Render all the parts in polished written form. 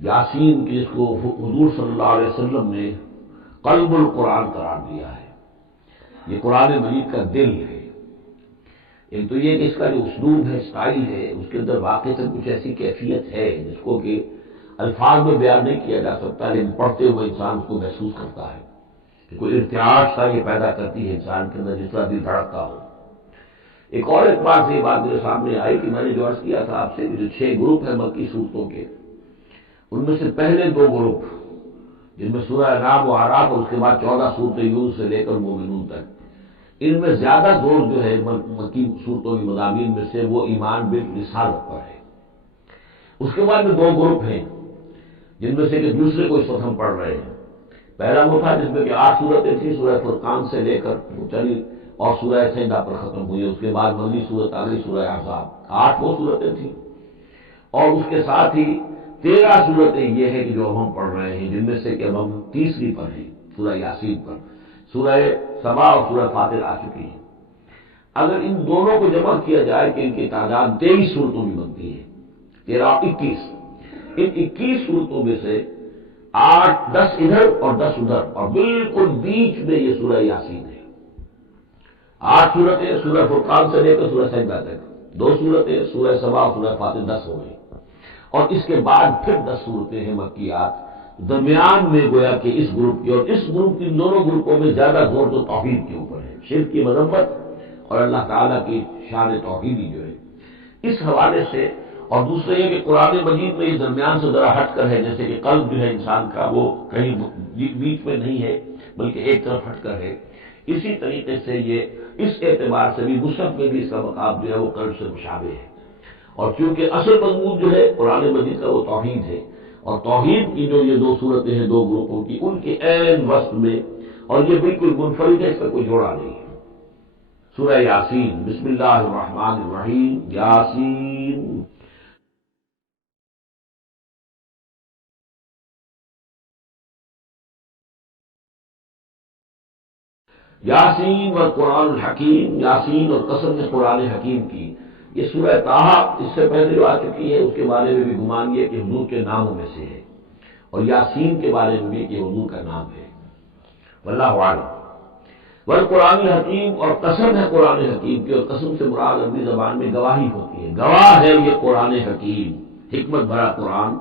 یاسین کی، جس کو حضور صلی اللہ علیہ وسلم نے قلب القرآن قرار دیا ہے، یہ قرآن مجید کا دل ہے۔ ایک تو یہ کہ اس کا جو اسلوب ہے، اسٹائل ہے، اس کے اندر واقعی کچھ ایسی کیفیت ہے جس کو کہ الفاظ میں بیان نہیں کیا جا سکتا، لیکن پڑھتے ہوئے انسان اس کو محسوس کرتا ہے کہ کوئی ارتعاش سا یہ پیدا کرتی ہے انسان کے اندر، جس طرح دل دھڑکتا ہو۔ ایک اور اعتبار سے یہ بات میرے سامنے آئی کہ میں نے جو عرض کیا تھا آپ سے کہ جو 6 گروپ ہیں مکی صورتوں کے، ان میں سے پہلے 2 گروپ جن میں سورہ انعام و اعراف اور اس کے بعد 14 صورتیں یونس سے لے کر مومنون تک، ان میں زیادہ زور جو ہے مکی صورتوں کی مضامین میں سے وہ ایمان بالرسالت پر ہے۔ اس کے بعد میں 2 گروپ ہیں جن میں سے کہ دوسرے کو اس وقت ہم پڑھ رہے ہیں۔ پہلا وہ تھا جس میں کہ 8 صورتیں تھیں، سورہ فرقان سے لے کر وہ چلی اور سورہ سجدہ پر ختم ہوئی، اس کے بعد مدنی صورت آ گئی سورہ احزاب، 8 وہ صورتیں تھیں، اور اس کے ساتھ ہی 13 صورتیں یہ ہے کہ جو اب ہم پڑھ رہے ہیں، جن میں سے کہ اب ہم تیسری پر ہیں، سورہ یاسین پر۔ سورہ سبا اور سورہ فاطر آ چکی ہے۔ اگر ان دونوں کو جمع کیا جائے کہ ان کی تعداد 23 صورتوں کی بنتی ہے، 13 اور 21، ان 21 صورتوں میں سے 10 ادھر اور 10 ادھر، اور بالکل بیچ میں یہ سورہ یاسین ہے۔ 8 صورتیں سورہ فرقان سے لے کر سورہ سجدہ تک، 2 صورتیں سورہ سبا اور سورہ فاطر، 10 ہو گئی، اور اس کے بعد پھر 10 صورتیں ہیں مکیات۔ درمیان میں گویا کہ اس گروپ کی اور اس گروپ کی، دونوں گروپوں میں زیادہ زور تو توحید کے اوپر ہے، شرک کی مذمت اور اللہ تعالیٰ کی شان توحیدی جو ہے، اس حوالے سے۔ اور دوسرا یہ کہ قرآن مجید میں یہ درمیان سے ذرا ہٹ کر ہے، جیسے کہ قلب جو ہے انسان کا وہ کہیں بیچ میں نہیں ہے بلکہ ایک طرف ہٹ کر ہے، اسی طریقے سے یہ اس اعتبار سے بھی مصحف میں بھی اس کا مقام جو ہے وہ قلب سے مشابہ ہے۔ اور چونکہ اصل مضمون جو ہے قرآن مجید کا وہ توحید ہے، اور توحید کی جو یہ 2 صورتیں ہیں 2 گروپوں کی، ان کے عین وسط میں، اور یہ بالکل منفرد ہے، اس کا کوئی جوڑا نہیں ہے۔ سورہ یاسین، بسم اللہ الرحمن الرحیم، یاسین۔ یاسین والقرآن الحکیم، یاسین اور قسم نے قرآن حکیم کی۔ یہ سورہ طٰہٰ اس سے پہلے جو آ چکی ہے، اس کے بارے میں بھی گمان یہ کہ حضور کے ناموں میں سے ہے، اور یاسین کے بارے میں بھی کہ حضور کا نام ہے، واللہ اعلم۔ والقرآن الحکیم، اور قسم ہے قرآن حکیم کی، اور قسم سے مراد عربی زبان میں گواہی ہوتی ہے، گواہ ہے یہ قرآن حکیم، حکمت بھرا قرآن۔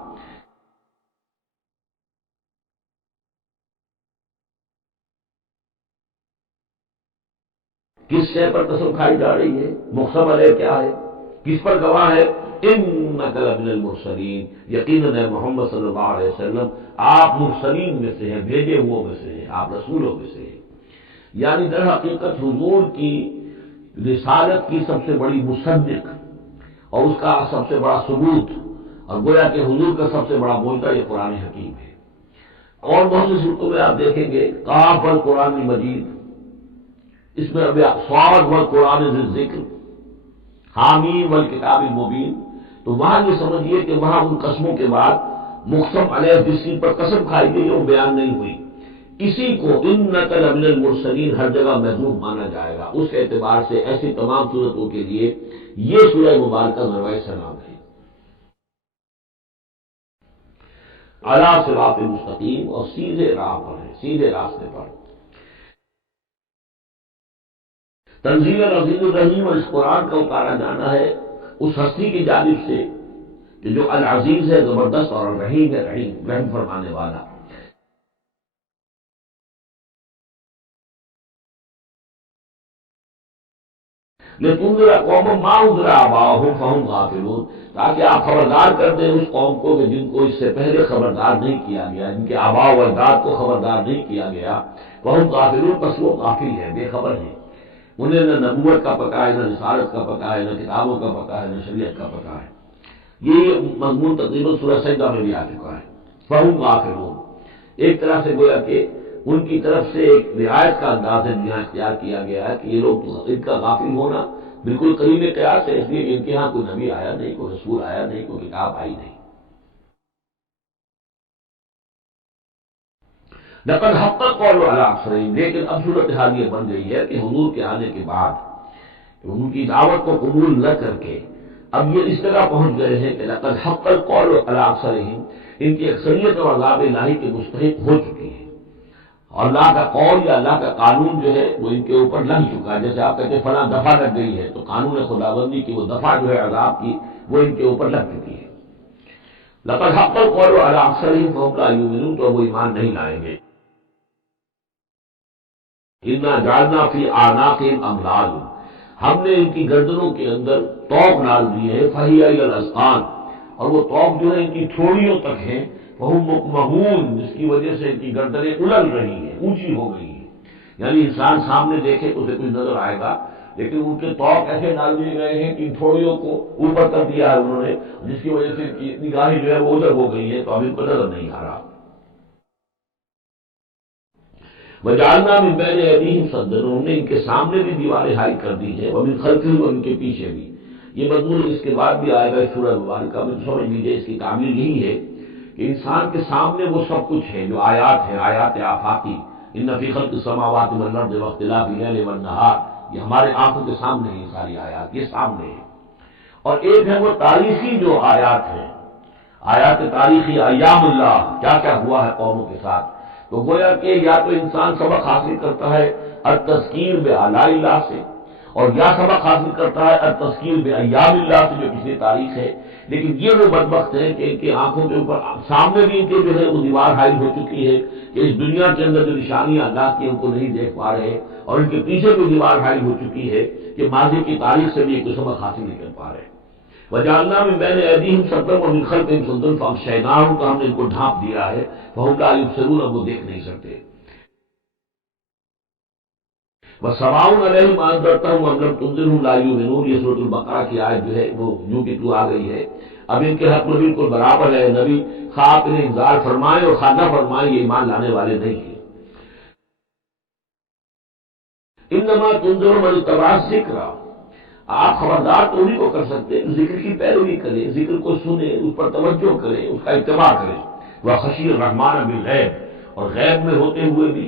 کس شے پر قسم کھائی جا رہی ہے، مقسم علیہ کیا ہے، کس پر گواہ ہے؟ انک لمن المرسلین، یقیناً ہے محمد صلی اللہ علیہ وسلم آپ مرسلین میں سے ہیں، بھیجے ہوئے میں سے ہیں، آپ رسولوں میں سے ہیں۔ یعنی در حقیقت حضور کی رسالت کی سب سے بڑی مصدق اور اس کا سب سے بڑا ثبوت، اور گویا کہ حضور کا سب سے بڑا معجزہ یہ قرآن حکیم ہے۔ اور بہت سی صورتوں میں آپ دیکھیں گے قاف والقرآن المجید، اس میں ابھی صاد والقرآن ذی الذکر، حامیم والکتاب المبین، تو وہاں یہ سمجھیے کہ وہاں ان قسموں کے بعد مقسم علیہ جس چیز پر قسم کھائی گئی وہ بیان نہیں ہوئی، اسی کو انک لمن المرسلین ہر جگہ محذوف مانا جائے گا۔ اس اعتبار سے ایسی تمام صورتوں کے لیے یہ سورہ مبارکہ ذروۂ سلام ہے، علی صراط مستقیم، اور سیدھے راہ پر ہے، سیدھے راستے پر۔ تنزیل العزیز الرحیم، اور اس قرآن کا اتارا جانا ہے اس ہستی کی جانب سے کہ جو العزیز ہے، زبردست، اور الرحیم ہے، رحم فرمانے والا۔ لتنذر قوما ما انذر آباؤهم فهم غافلون، تاکہ آپ خبردار کر دیں اس قوم کو کہ جن کو اس سے پہلے خبردار نہیں کیا گیا، جن کے آباء و اجداد کو خبردار نہیں کیا گیا، فهم غافلون، بس وہ غافل ہیں، بے خبر ہیں، انہیں نہ نبوت کا پتہ ہے، نہ رسالت کا پتہ ہے، نہ کتابوں کا پتہ ہے، نہ شریعت کا پتہ ہے۔ یہ مضمون تقریباً سورہ سجدہ میں بھی آ چکا ہے، فهم غافلون۔ ایک طرح سے گویا کہ ان کی طرف سے ایک رعایت کا انداز ہے یہاں اختیار کیا گیا ہے کہ یہ لوگ، ان کا غافل ہونا بالکل قریب قیاس ہے، اس لیے کہ ان کے ہاں کوئی نبی آیا نہیں، کوئی رسول آیا نہیں، کوئی کتاب آئی نہیں۔ لقد حق القول علی اکثرہم، لیکن اب صورتحال یہ بن گئی ہے کہ حضور کے آنے کے بعد ان کی دعوت کو قبول نہ کر کے اب یہ اس طرح پہنچ گئے ہیں کہ لقد حق القول علی اکثرہم، ان کی اکثریت اور عذاب الہی کے مستحق ہو چکی ہے، اور اللہ کا قول یا اللہ کا قانون جو ہے وہ ان کے اوپر لگ چکا ہے۔ جیسے آپ کہتے ہیں فلاں دفعہ لگ گئی ہے، تو قانون خداوندی کی وہ دفعہ جو ہے عذاب کی، وہ ان کے اوپر لگ چکی ہے۔ لقد حق القول علی اکثرہم فہم لا یؤمنون، تو وہ ایمان نہیں لائیں گے۔ انا جعلنا فی اعناقہم اغلال، ہم نے ان کی گردنوں کے اندر طوق ڈال دی ہے، فہی الی الاذقان، اور وہ طوق جو ہے ان کی تھوڑیوں تک ہیں، فہم مقمحون، جس کی وجہ سے ان کی گردنیں الل رہی ہیں، اونچی ہو گئی ہیں۔ یعنی انسان سامنے دیکھے تو اسے کچھ نظر آئے گا، لیکن ان کے طوق ایسے ڈال دیے گئے ہیں کہ ان تھوڑیوں کو اوپر کر دیا ہے انہوں نے، جس کی وجہ سے ان کی نگاہیں جو ہے وہ ادھر ہو گئی ہے، تو اب ان کو نظر نہیں آ رہا۔ وجعلنا من بین ایدیہم سدا، انہوں نے ان کے سامنے بھی دیواریں حائل کر دی ہیں، ومن خلفہم، اور ان کے پیچھے بھی۔ یہ مضمون اس کے بعد بھی آئے گا اس سورہ مبارکہ میں، تو سمجھ لیجیے اس کی تعبیر یہی ہے کہ انسان کے سامنے وہ سب کچھ ہے جو آیات ہیں، آیات آفاقی، ان فی خلق السماوات والارض واختلاف اللیل والنہار، یہ ہمارے آنکھوں کے سامنے ہیں، یہ ساری آیات یہ سامنے ہیں۔ اور ایک ہے وہ تاریخی جو آیات ہیں، آیات تاریخی، ایام اللہ، کیا کیا ہوا ہے قوموں کے ساتھ۔ تو گویا کہ یا تو انسان سبق حاصل کرتا ہے التذکیر بآلاء اللہ سے، اور یا سبق حاصل کرتا ہے التذکیر بایام اللہ سے، جو پچھلی تاریخ ہے۔ لیکن یہ وہ بدبخت ہیں کہ ان کی آنکھوں کے اوپر سامنے بھی ان کے جو ہے وہ دیوار حائل ہو چکی ہے کہ اس دنیا کے اندر جو نشانیاں اللہ کی ان کو نہیں دیکھ پا رہے، اور ان کے پیچھے بھی دیوار حائل ہو چکی ہے کہ ماضی کی تاریخ سے بھی ایک سبق حاصل نہیں کر پا رہے۔ وجعلنا من بین ایدیہم سدا ومن خلفہم سدا فاغشیناہم، تو ہم نے ان کو ڈھانپ دیا ہے، فہم لا یبصرون، اب وہ دیکھ نہیں سکتے۔ وسواء علیہم انذرتہم ام لم تنذرہم لا یؤمنون، یہ سورۃ البقرہ کی آیت جو ہے وہ یوں کی تو آ گئی ہے۔ اب ان کے حق میں بالکل برابر ہے، نبی خواہ آپ انہیں انذار فرمائیں اور خواہ نہ فرمائیں، یہ ایمان لانے والے نہیں ہیں۔ انما تنذر من اتبع الذکر، آپ خبردار تو انہیں کو کر سکتے ہیں ذکر کی پیروی کریں، ذکر کو سنیں، اس پر توجہ کریں، اس کا اتباع کریں۔ وخشی الرحمن بالغیب، اور غیب میں ہوتے ہوئے بھی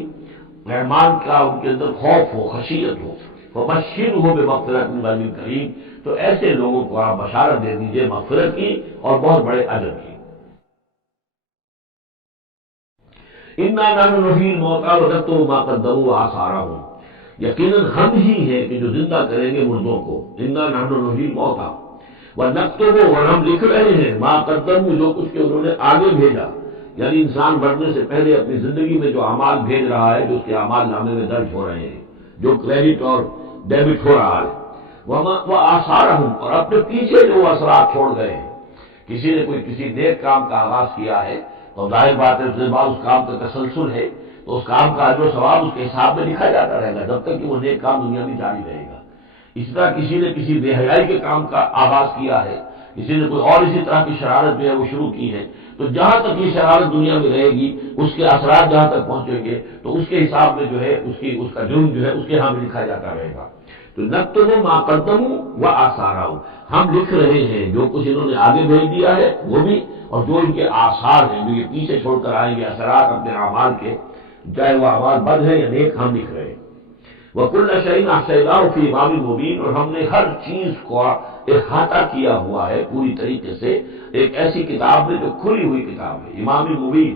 رحمان کا ان کے اندر خوف ہو، خشیت ہو۔ فبشرہ بمغفرۃ من رب کریم، تو ایسے لوگوں کو آپ بشارت دے دیجئے مغفرت کی اور بہت بڑے اجر کی۔ انا نحن نحیی الموتیٰ ونکتب ما قدموا وآثارہم، یقیناً ہم ہی ہیں کہ جو زندہ کریں گے مردوں کو۔ انا نحن نحیی الموتیٰ ونکتب، اور ہم لکھ رہے ہیں ما قدموا، جو کچھ کہ انہوں نے آگے بھیجا، یعنی انسان مرنے سے پہلے اپنی زندگی میں جو اعمال بھیج رہا ہے، جو اس کے اعمال نامے میں درج ہو رہے ہیں، جو کریڈٹ اور ڈیبٹ ہو رہا ہے۔ وآثارہم، اور اپنے پیچھے جو اثرات چھوڑ گئے ہیں۔ کسی نے کوئی کسی نیک کام کا آغاز کیا ہے تو ظاہر بات ہے اس کے بعد اس کام کا تسلسل ہے، تو اس کام کا اجر و ثواب اس کے حساب میں لکھا جاتا رہے گا جب تک کہ وہ نیک کام دنیا میں جاری رہے گا۔ اس طرح کسی نے کسی بے حیائی کے کام کا آغاز کیا ہے، کسی نے کوئی اور اسی طرح کی شرارت جو ہے وہ شروع کی ہے، تو جہاں تک یہ شرارت دنیا میں رہے گی، اس کے اثرات جہاں تک پہنچیں گے، تو اس کے حساب میں جو ہے اس کا جرم جو ہے اس کے ہاں میں لکھا جاتا رہے گا۔ تو نکتب ما قدموا وآثارہم، ہم لکھ رہے ہیں جو کچھ انہوں نے آگے بھیج دیا ہے وہ بھی، اور جو ان کے آثار ہیں جو یہ پیچھے چھوڑ کر آئیں گے اثرات اپنے اعمال کے، چاہے وہ اعمال بد ہیں یا نیک، ہم لکھ رہے ہیں۔ وَكُلَّ شَيْءٍ أَحْصَيْنَاهُ فِي إِمَامٍ مُبِينٍ، اور ہم نے ہر چیز کو احاطہ کیا ہوا ہے پوری طریقے سے ایک ایسی کتاب میں جو کھلی ہوئی کتاب ہے، امام مبین،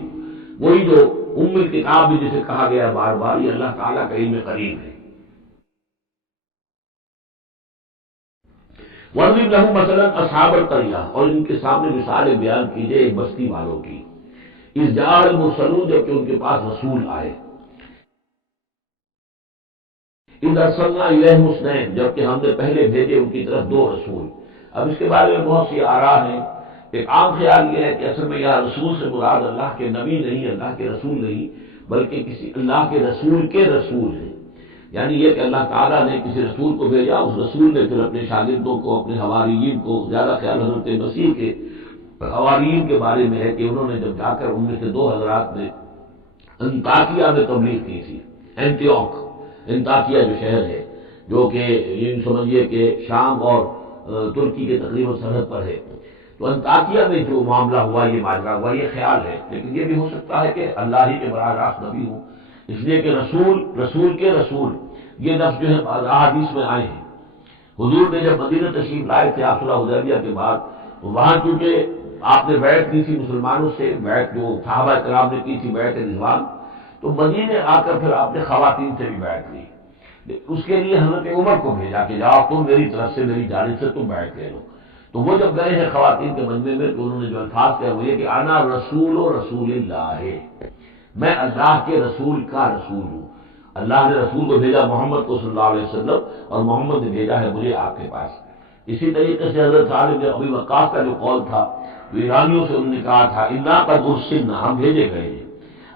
وہی جو ام الکتاب بھی جسے کہا گیا بار بار، یہ اللہ تعالیٰ کا علم قریب ہے۔ وَاضْرِبْ لَهُم مَثَلًا أَصْحَابَ الْقَرْيَةِ، اور ان کے سامنے مثالیں بیان کیجئے ایک بستی والوں کی، اِذْ جَاءَ الْمُرْسَلُونَ، جبکہ ان کے پاس رسول آئے، اِذْ أَرْسَلْنَا إِلَيْهِمُ اثْنَيْنِ، جبکہ ہم نے پہلے بھیجے ان کی طرف دو رسول۔ اب اس کے بارے میں بہت سی آراء ہیں۔ ایک عام خیال یہ ہے کہ اصل میں یہاں رسول سے مراد اللہ کے نبی نہیں، اللہ کے رسول نہیں، بلکہ کسی اللہ کے رسول ہیں، یعنی یہ کہ اللہ تعالیٰ نے کسی رسول کو بھیجا، اس رسول نے پھر اپنے شاگردوں کو، اپنے حواریین کو، زیادہ خیال حضرت مسیح کے حواریین کے بارے میں ہے کہ انہوں نے جب جا کر ان میں سے دو حضرات نے انطاکیہ میں تبلیغ کی تھی، انطاکیہ جو شہر ہے، جو کہ یہ سمجھیے کہ شام اور ترکی کے تقریباً سرحد پر ہے، تو انطاکیہ میں جو معاملہ ہوا، یہ ماجرا ہوا، یہ خیال ہے، لیکن یہ بھی ہو سکتا ہے کہ اللہ ہی کے براہ راست نبی ہوں، اس لیے کہ رسول کے رسول یہ لفظ جو ہے احادیث میں آئے ہیں، حضور نے جب مدینہ تشریف لائے تھے صلح حدیبیہ کے بعد، تو وہاں چونکہ آپ نے بیعت کی تھی مسلمانوں سے، بیعت جو صحابہ کرام نے کی تھی بیعت رضوان، تو مدینے آ کر پھر آپ نے خواتین سے بھی بیعت لی۔ اس کے لیے حضرت عمر کو بھیجا کہ جاؤ تم میری طرف سے، میری جانب سے تم بیعت لے لو۔ تو وہ جب گئے ہیں خواتین کے مجمع میں، تو انہوں نے جو الفاظ کہے وہ یہ کہ انا رسول و رسول اللہ، میں اللہ کے رسول کا رسول ہوں۔ اللہ نے رسول کو بھیجا محمد کو صلی اللہ علیہ وسلم، اور محمد نے بھیجا ہے مجھے آپ کے پاس۔ اسی طریقے سے حضرت سعد بن ابی وقاص کا جو قول تھا، تو ایرانیوں سے انہوں نے کہا تھا انا قد ارسلنا، ہم بھیجے گئے ہیں،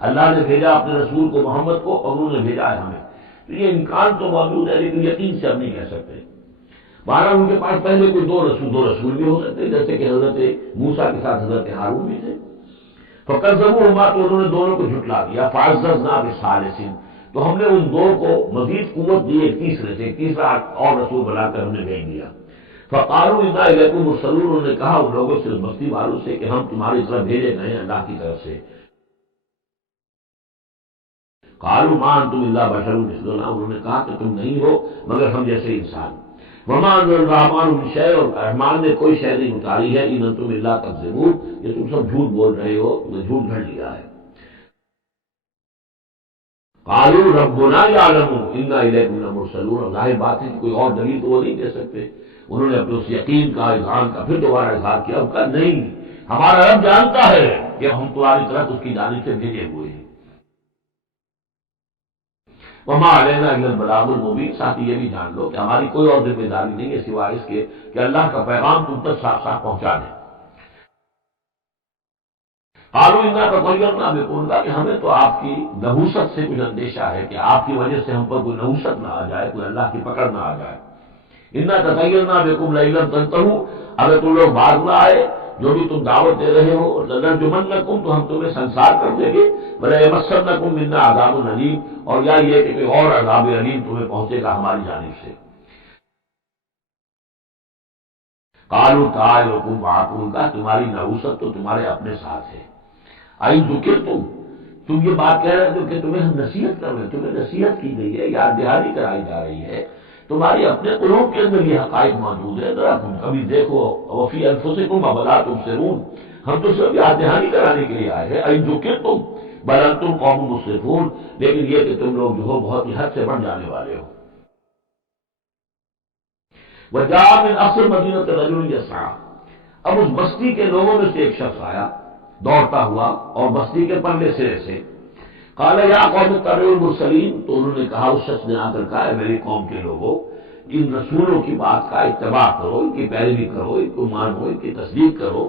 اللہ نے بھیجا اپنے رسول کو محمد کو، اور انہوں نے بھیجا ہے ہمیں۔ تو یہ امکان تو موجود ہے، لیکن یقین سے ہم نہیں کہہ سکتے۔ بہرحال ان کے پاس پہلے کوئی دو رسول بھی ہو سکتے، جیسے کہ حضرت موسیٰ کے ساتھ حضرت ہارون بھی تھے۔ فکذبوہما، تو انہوں نے دونوں کو جھٹلا دیا۔ فعززنا بثالث، تو ہم نے ان دو کو مزید قوت دی ایک تیسرے سے، ایک تیسرا اور رسول بنا کر ہم نے بھیج دیا۔ فقالوا انا الیکم مرسلون، انہوں نے کہا ان لوگوں سے، اس بستی والوں سے، کہ ہم تمہاری طرف بھیجے گئے ہیں اللہ کی طرف سے۔ قالوا ما انتم الا بشر مثلنا، انہوں نے کہا کہ تم نہیں ہو مگر ہم جیسے انسان۔ وما انزل الرحمن من شیء، اور رحمان نے کوئی شے نہیں اتاری ہے، ان انتم الا تکذبون، یہ تم سب جھوٹ بول رہے ہو، تم نے جھوٹ گھڑ لیا ہے۔ قالوا ربنا یعلم انا الیکم لمرسلون، ظاہر بات ہے کہ کوئی اور دلیل تو وہ نہیں دے سکتے۔ انہوں نے اپنے اس یقین کا، اذعان کا پھر دوبارہ اظہار کیا، ان کا نہیں، ہمارا رب جانتا ہے کہ ہم تمہاری طرف اس کی جانب سے بھیجے ہوئے ہیں۔ وما علینا الا البلاغ المبین، ساتھ یہ بھی جان لو کہ ہماری کوئی اور ذمہ داری نہیں ہے سوائے اس کے کہ اللہ کا پیغام تم تک صاف صاف پہنچا دیں۔ قالوا انا تطیرنا بکم، کہ ہمیں تو آپ کی نحوست سے کچھ اندیشہ ہے کہ آپ کی وجہ سے ہم پر کوئی نحوست نہ آ جائے، کوئی اللہ کی پکڑ نہ آ جائے۔ انا تطیرنا بکم لئن لم تنتہوا، اگر تم لوگ باز نہ آئے جو بھی تم دعوت دے رہے ہو، لنرجمنکم، تو ہم تمہیں سنسار کر دیں گے، وليمسنکم منا عذاب علیم، اور یا یہ کہ کوئی اور عذاب علیم تمہیں پہنچے گا ہماری جانب سے۔ قالوا طائرکم معکم، کا تمہاری نحوست تو تمہارے اپنے ساتھ ہے۔ آئی ذکرتم، تم یہ بات کہہ رہے ہو کہ تمہیں ہم نصیحت کر رہے ہیں، تمہیں نصیحت کی گئی ہے، یاد دہانی کرائی جا رہی ہے، تمہاری اپنے قلوب کے اندر یہ حقائق موجود ہے، ذرا تم کبھی دیکھو۔ وفی انفسکم افلا تبصرون، ہم تو صرف یاد دہانی کرانے کے لیے آئے ہیں۔ ان ذکرتم بل انتم قوم مسرفون، لیکن یہ کہ تم لوگ جو ہو بہت ہی حد سے بڑھ جانے والے ہو۔ وجاء من اقصى المدینہ رجل یسعى، اب اس بستی کے لوگوں میں سے ایک شخص آیا دوڑتا ہوا، اور بستی کے پرلے سرے سے۔ قال یا قوم اتبعوا المرسلین، تو انہوں نے کہا، اس شخص نے آ کر کہا، میری قوم کے لوگوں، ان رسولوں کی بات کا اتباع کرو، ان کی پیروی کرو، ان کو مانو، ان کی تصدیق کرو۔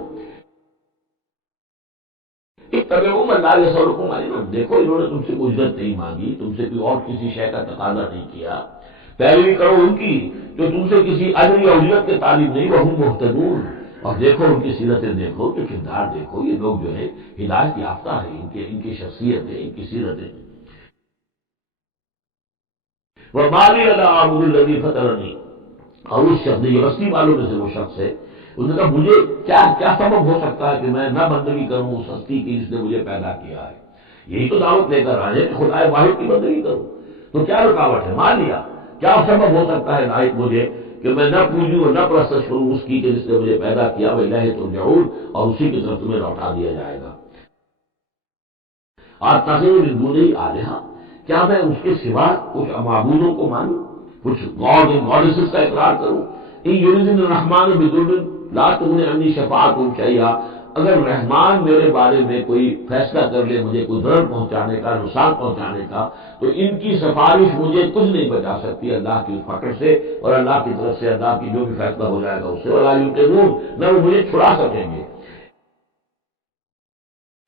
اتبعوا من لا يسألكم اجرا، دیکھو انہوں نے تم سے کوئی اجرت نہیں مانگی، تم سے کوئی اور کسی شے کا تقاضا نہیں کیا، پیروی کرو ان کی جو تم سے کسی اجر یا اجرت کے طالب نہیں، وہم مہتدون، اور دیکھو ان کی سیرتیں، دیکھو کہ کردار دیکھو، یہ لوگ جو ہے ہدایت یافتہ ہے، ان کی شخصیت ہے، ان کی سیرتیں۔ وَمَا لِي أَلَا أَعْبُدُ الَّذِي فَطَرَنِي، اور اس شخص، یہ بستی والوں میں سے وہ شخص ہے، انہوں نے کہا مجھے کیا سبب ہو سکتا ہے کہ میں نہ بندگی کروں اس ہستی کی جس نے مجھے پیدا کیا ہے؟ یہی تو دعوت لے کر آئے کہ خدا واحد کی بندگی کروں، تو کیا رکاوٹ ہے؟ مان لیا، کیا سبب ہو سکتا ہے لائق مجھے کہ میں نہ پوجوں اور نہ پرستش کروں اس کی کہ جس نے مجھے پیدا کیا، وَإِلَيْهِ تُرْجَعُونَ، اور اسی کی طرف تمہیں لوٹا دیا جائے گا۔ أَتَّخِذُ مِن دُونِهِ آلِهَةً، کیا میں اس کے سوا کچھ معبودوں کو مانوں، کچھ گاڈ اینڈ گاڈیسز کا اقرار کروں؟ إِن يُرِدْنِ الرَّحْمَنُ بِضُرٍّ لَا تُغْنِ عَنِّي شَفَاعَتُهُمْ شَيْئًا، اگر رحمان میرے بارے میں کوئی فیصلہ کر لے، مجھے کوئی ضرر پہنچانے کا، نقصان پہنچانے کا، تو ان کی سفارش مجھے کچھ نہیں بچا سکتی اللہ کی اس پکڑ سے، اور اللہ کی طرف سے اللہ کی جو بھی فیصلہ ہو جائے گا اس سے، وَلَا يُنقِذُونَ، نہ وہ مجھے چھڑا سکیں گے۔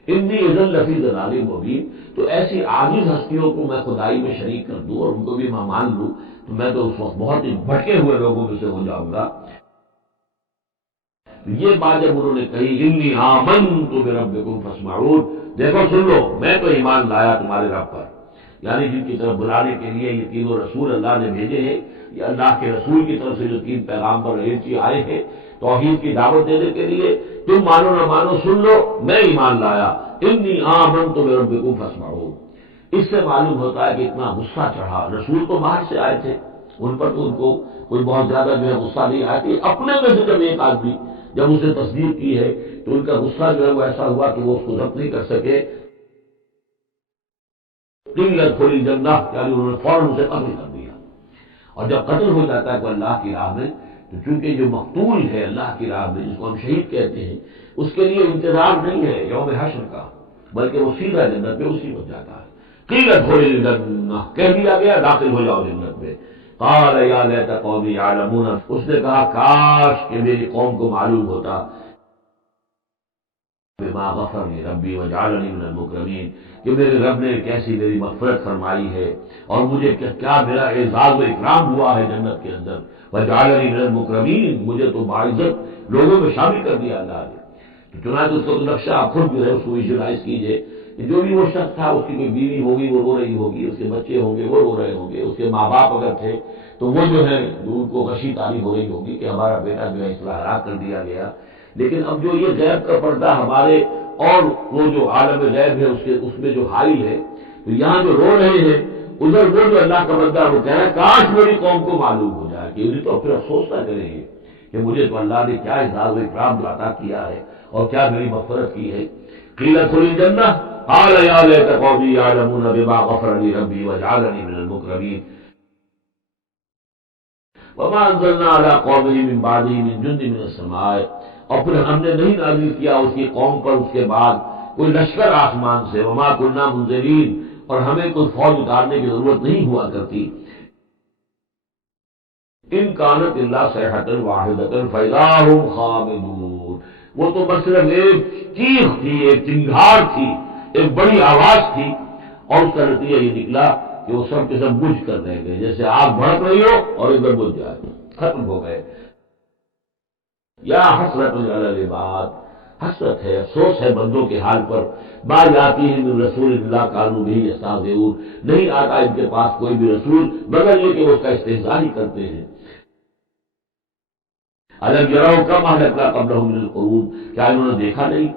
انی اذن لفی ضلال مبین، تو ایسی عاجز ہستیوں کو میں خدائی میں شریک کر دوں اور ان کو بھی میں مان لوں، تو میں تو اس وقت بہت ہی بھٹکے ہوئے لوگوں میں سے ہو جاؤں گا۔ یہ بات جب انہوں نے کہی، انی آمنت بربکم فاسمعون، دیکھو سن لو، میں تو ایمان لایا تمہارے رب پر، یعنی جن کی طرف بلانے کے لیے یہ تینوں رسول اللہ نے بھیجے ہیں، یہ اللہ کے رسول کی طرف سے جو تین پیغامبر ایلچی آئے ہیں توحید کی دعوت دینے کے لیے، تم مانو نہ مانو سن لو، میں ایمان لایا، انی آمنت بربکم فاسمعون۔ اس سے معلوم ہوتا ہے کہ اتنا غصہ چڑھا، رسول تو باہر سے آئے تھے، ان پر تو ان کو کوئی بہت زیادہ جو ہے غصہ نہیں آتی. اپنے میں سے جب ایک آدمی جب اسے تصدیق کی ہے تو ان کا غصہ جو ہے وہ ایسا ہوا کہ وہ اس کو ضبط نہیں کر سکے. قلت کھولی جنہ یعنی انہوں نے فوراً اسے قتل کر دیا. اور جب قتل ہو جاتا ہے تو اللہ کی راہ میں تو چونکہ جو مقتول ہے اللہ کی راہ میں جس کو ہم شہید کہتے ہیں اس کے لیے انتظار نہیں ہے یوم حشر کا، بلکہ وہ سیدھا جنت میں اسی وقت جاتا ہے. قیلت کھولی جنہ کہہ دیا گیا داخل ہو جاؤ جنت میں. قال یا لیت قومی یعلمون، اس نے کہا کاش کہ میری قوم کو معلوم ہوتا بما غفر لی ربی وجعلنی من المکرمین، کہ میرے رب نے کیسی میری مغفرت فرمائی ہے اور مجھے کیا میرا اعزاز و اکرام ہوا ہے جنت کے اندر. وجعلنی من المکرمین، مجھے تو باعزت لوگوں میں شامل کر دیا اللہ نے. تو چنانچہ اس کو نقشہ آپ خود جو ہے اس کو ویژوائز کیجیے کہ جو بھی وہ شخص تھا اس کی کوئی بیوی ہوگی وہ رو رہی ہوگی، اس کے بچے ہوں گے وہ رو رہے ہوں گے، اس کے ماں باپ اگر تھے تو وہ جو ہے ان کو غشی تعریف ہو رہی ہوگی کہ ہمارا بیٹا جو ہے اصلاح ہلاک کر دیا گیا. لیکن اب جو یہ غیب کا پردہ ہمارے اور وہ جو عالم غیب ہے اس میں جو حائل ہے، تو یہاں جو رو رہے ہیں ادھر وہ جو اللہ کا بندہ وہ کہہ رہا ہے کاش میری قوم کو معلوم ہو جائے کہ انہیں تو پھر افسوس نہ کریں گے کہ مجھے تو اللہ نے کیا اعزاز و اکرام عطا کیا ہے اور کیا میری مغفرت کی ہے. قیل ادخلوا الجنہ قال یا لیت قومی یعلمون بما غفر لی ربی وجعلنی من المکرمین وما انزلنا علی قومہ من بعدہ من جند من السماء، اور پھر ہم نے نہیں نازل کیا اس کی قوم پر اس کے بعد کوئی لشکر آسمان سے. وما كنا منزلین، اور ہمیں کوئی فوج اتارنے کی ضرورت نہیں ہوا کرتی. ان کانت الا صیحۃ واحدۃ فاذا هم خامدون، وہ تو بس صرف ایک چیخ تھی، ایک چنگھاڑ تھی، ایک بڑی آواز تھی، اور اس کا نتیجہ یہ نکلا کہ وہ سب کے سب بجھ کر رہ گئے جیسے آگ بھڑک رہی ہو اور ادھر بجھ جائے، ختم ہو گئے. یا حسرت علی العباد، حسرت ہے افسوس ہے بندوں کے حال پر. ما یاتیہم من رسول الا کانوا بہ یستہزئون، نہیں آتا ان کے پاس کوئی بھی رسول مگر یہ کہ وہ اس کا استہزاء ہی کرتے ہیں. الم یروا کم اہلکنا قبلہم من القرون، کیا انہوں نے دیکھا نہیں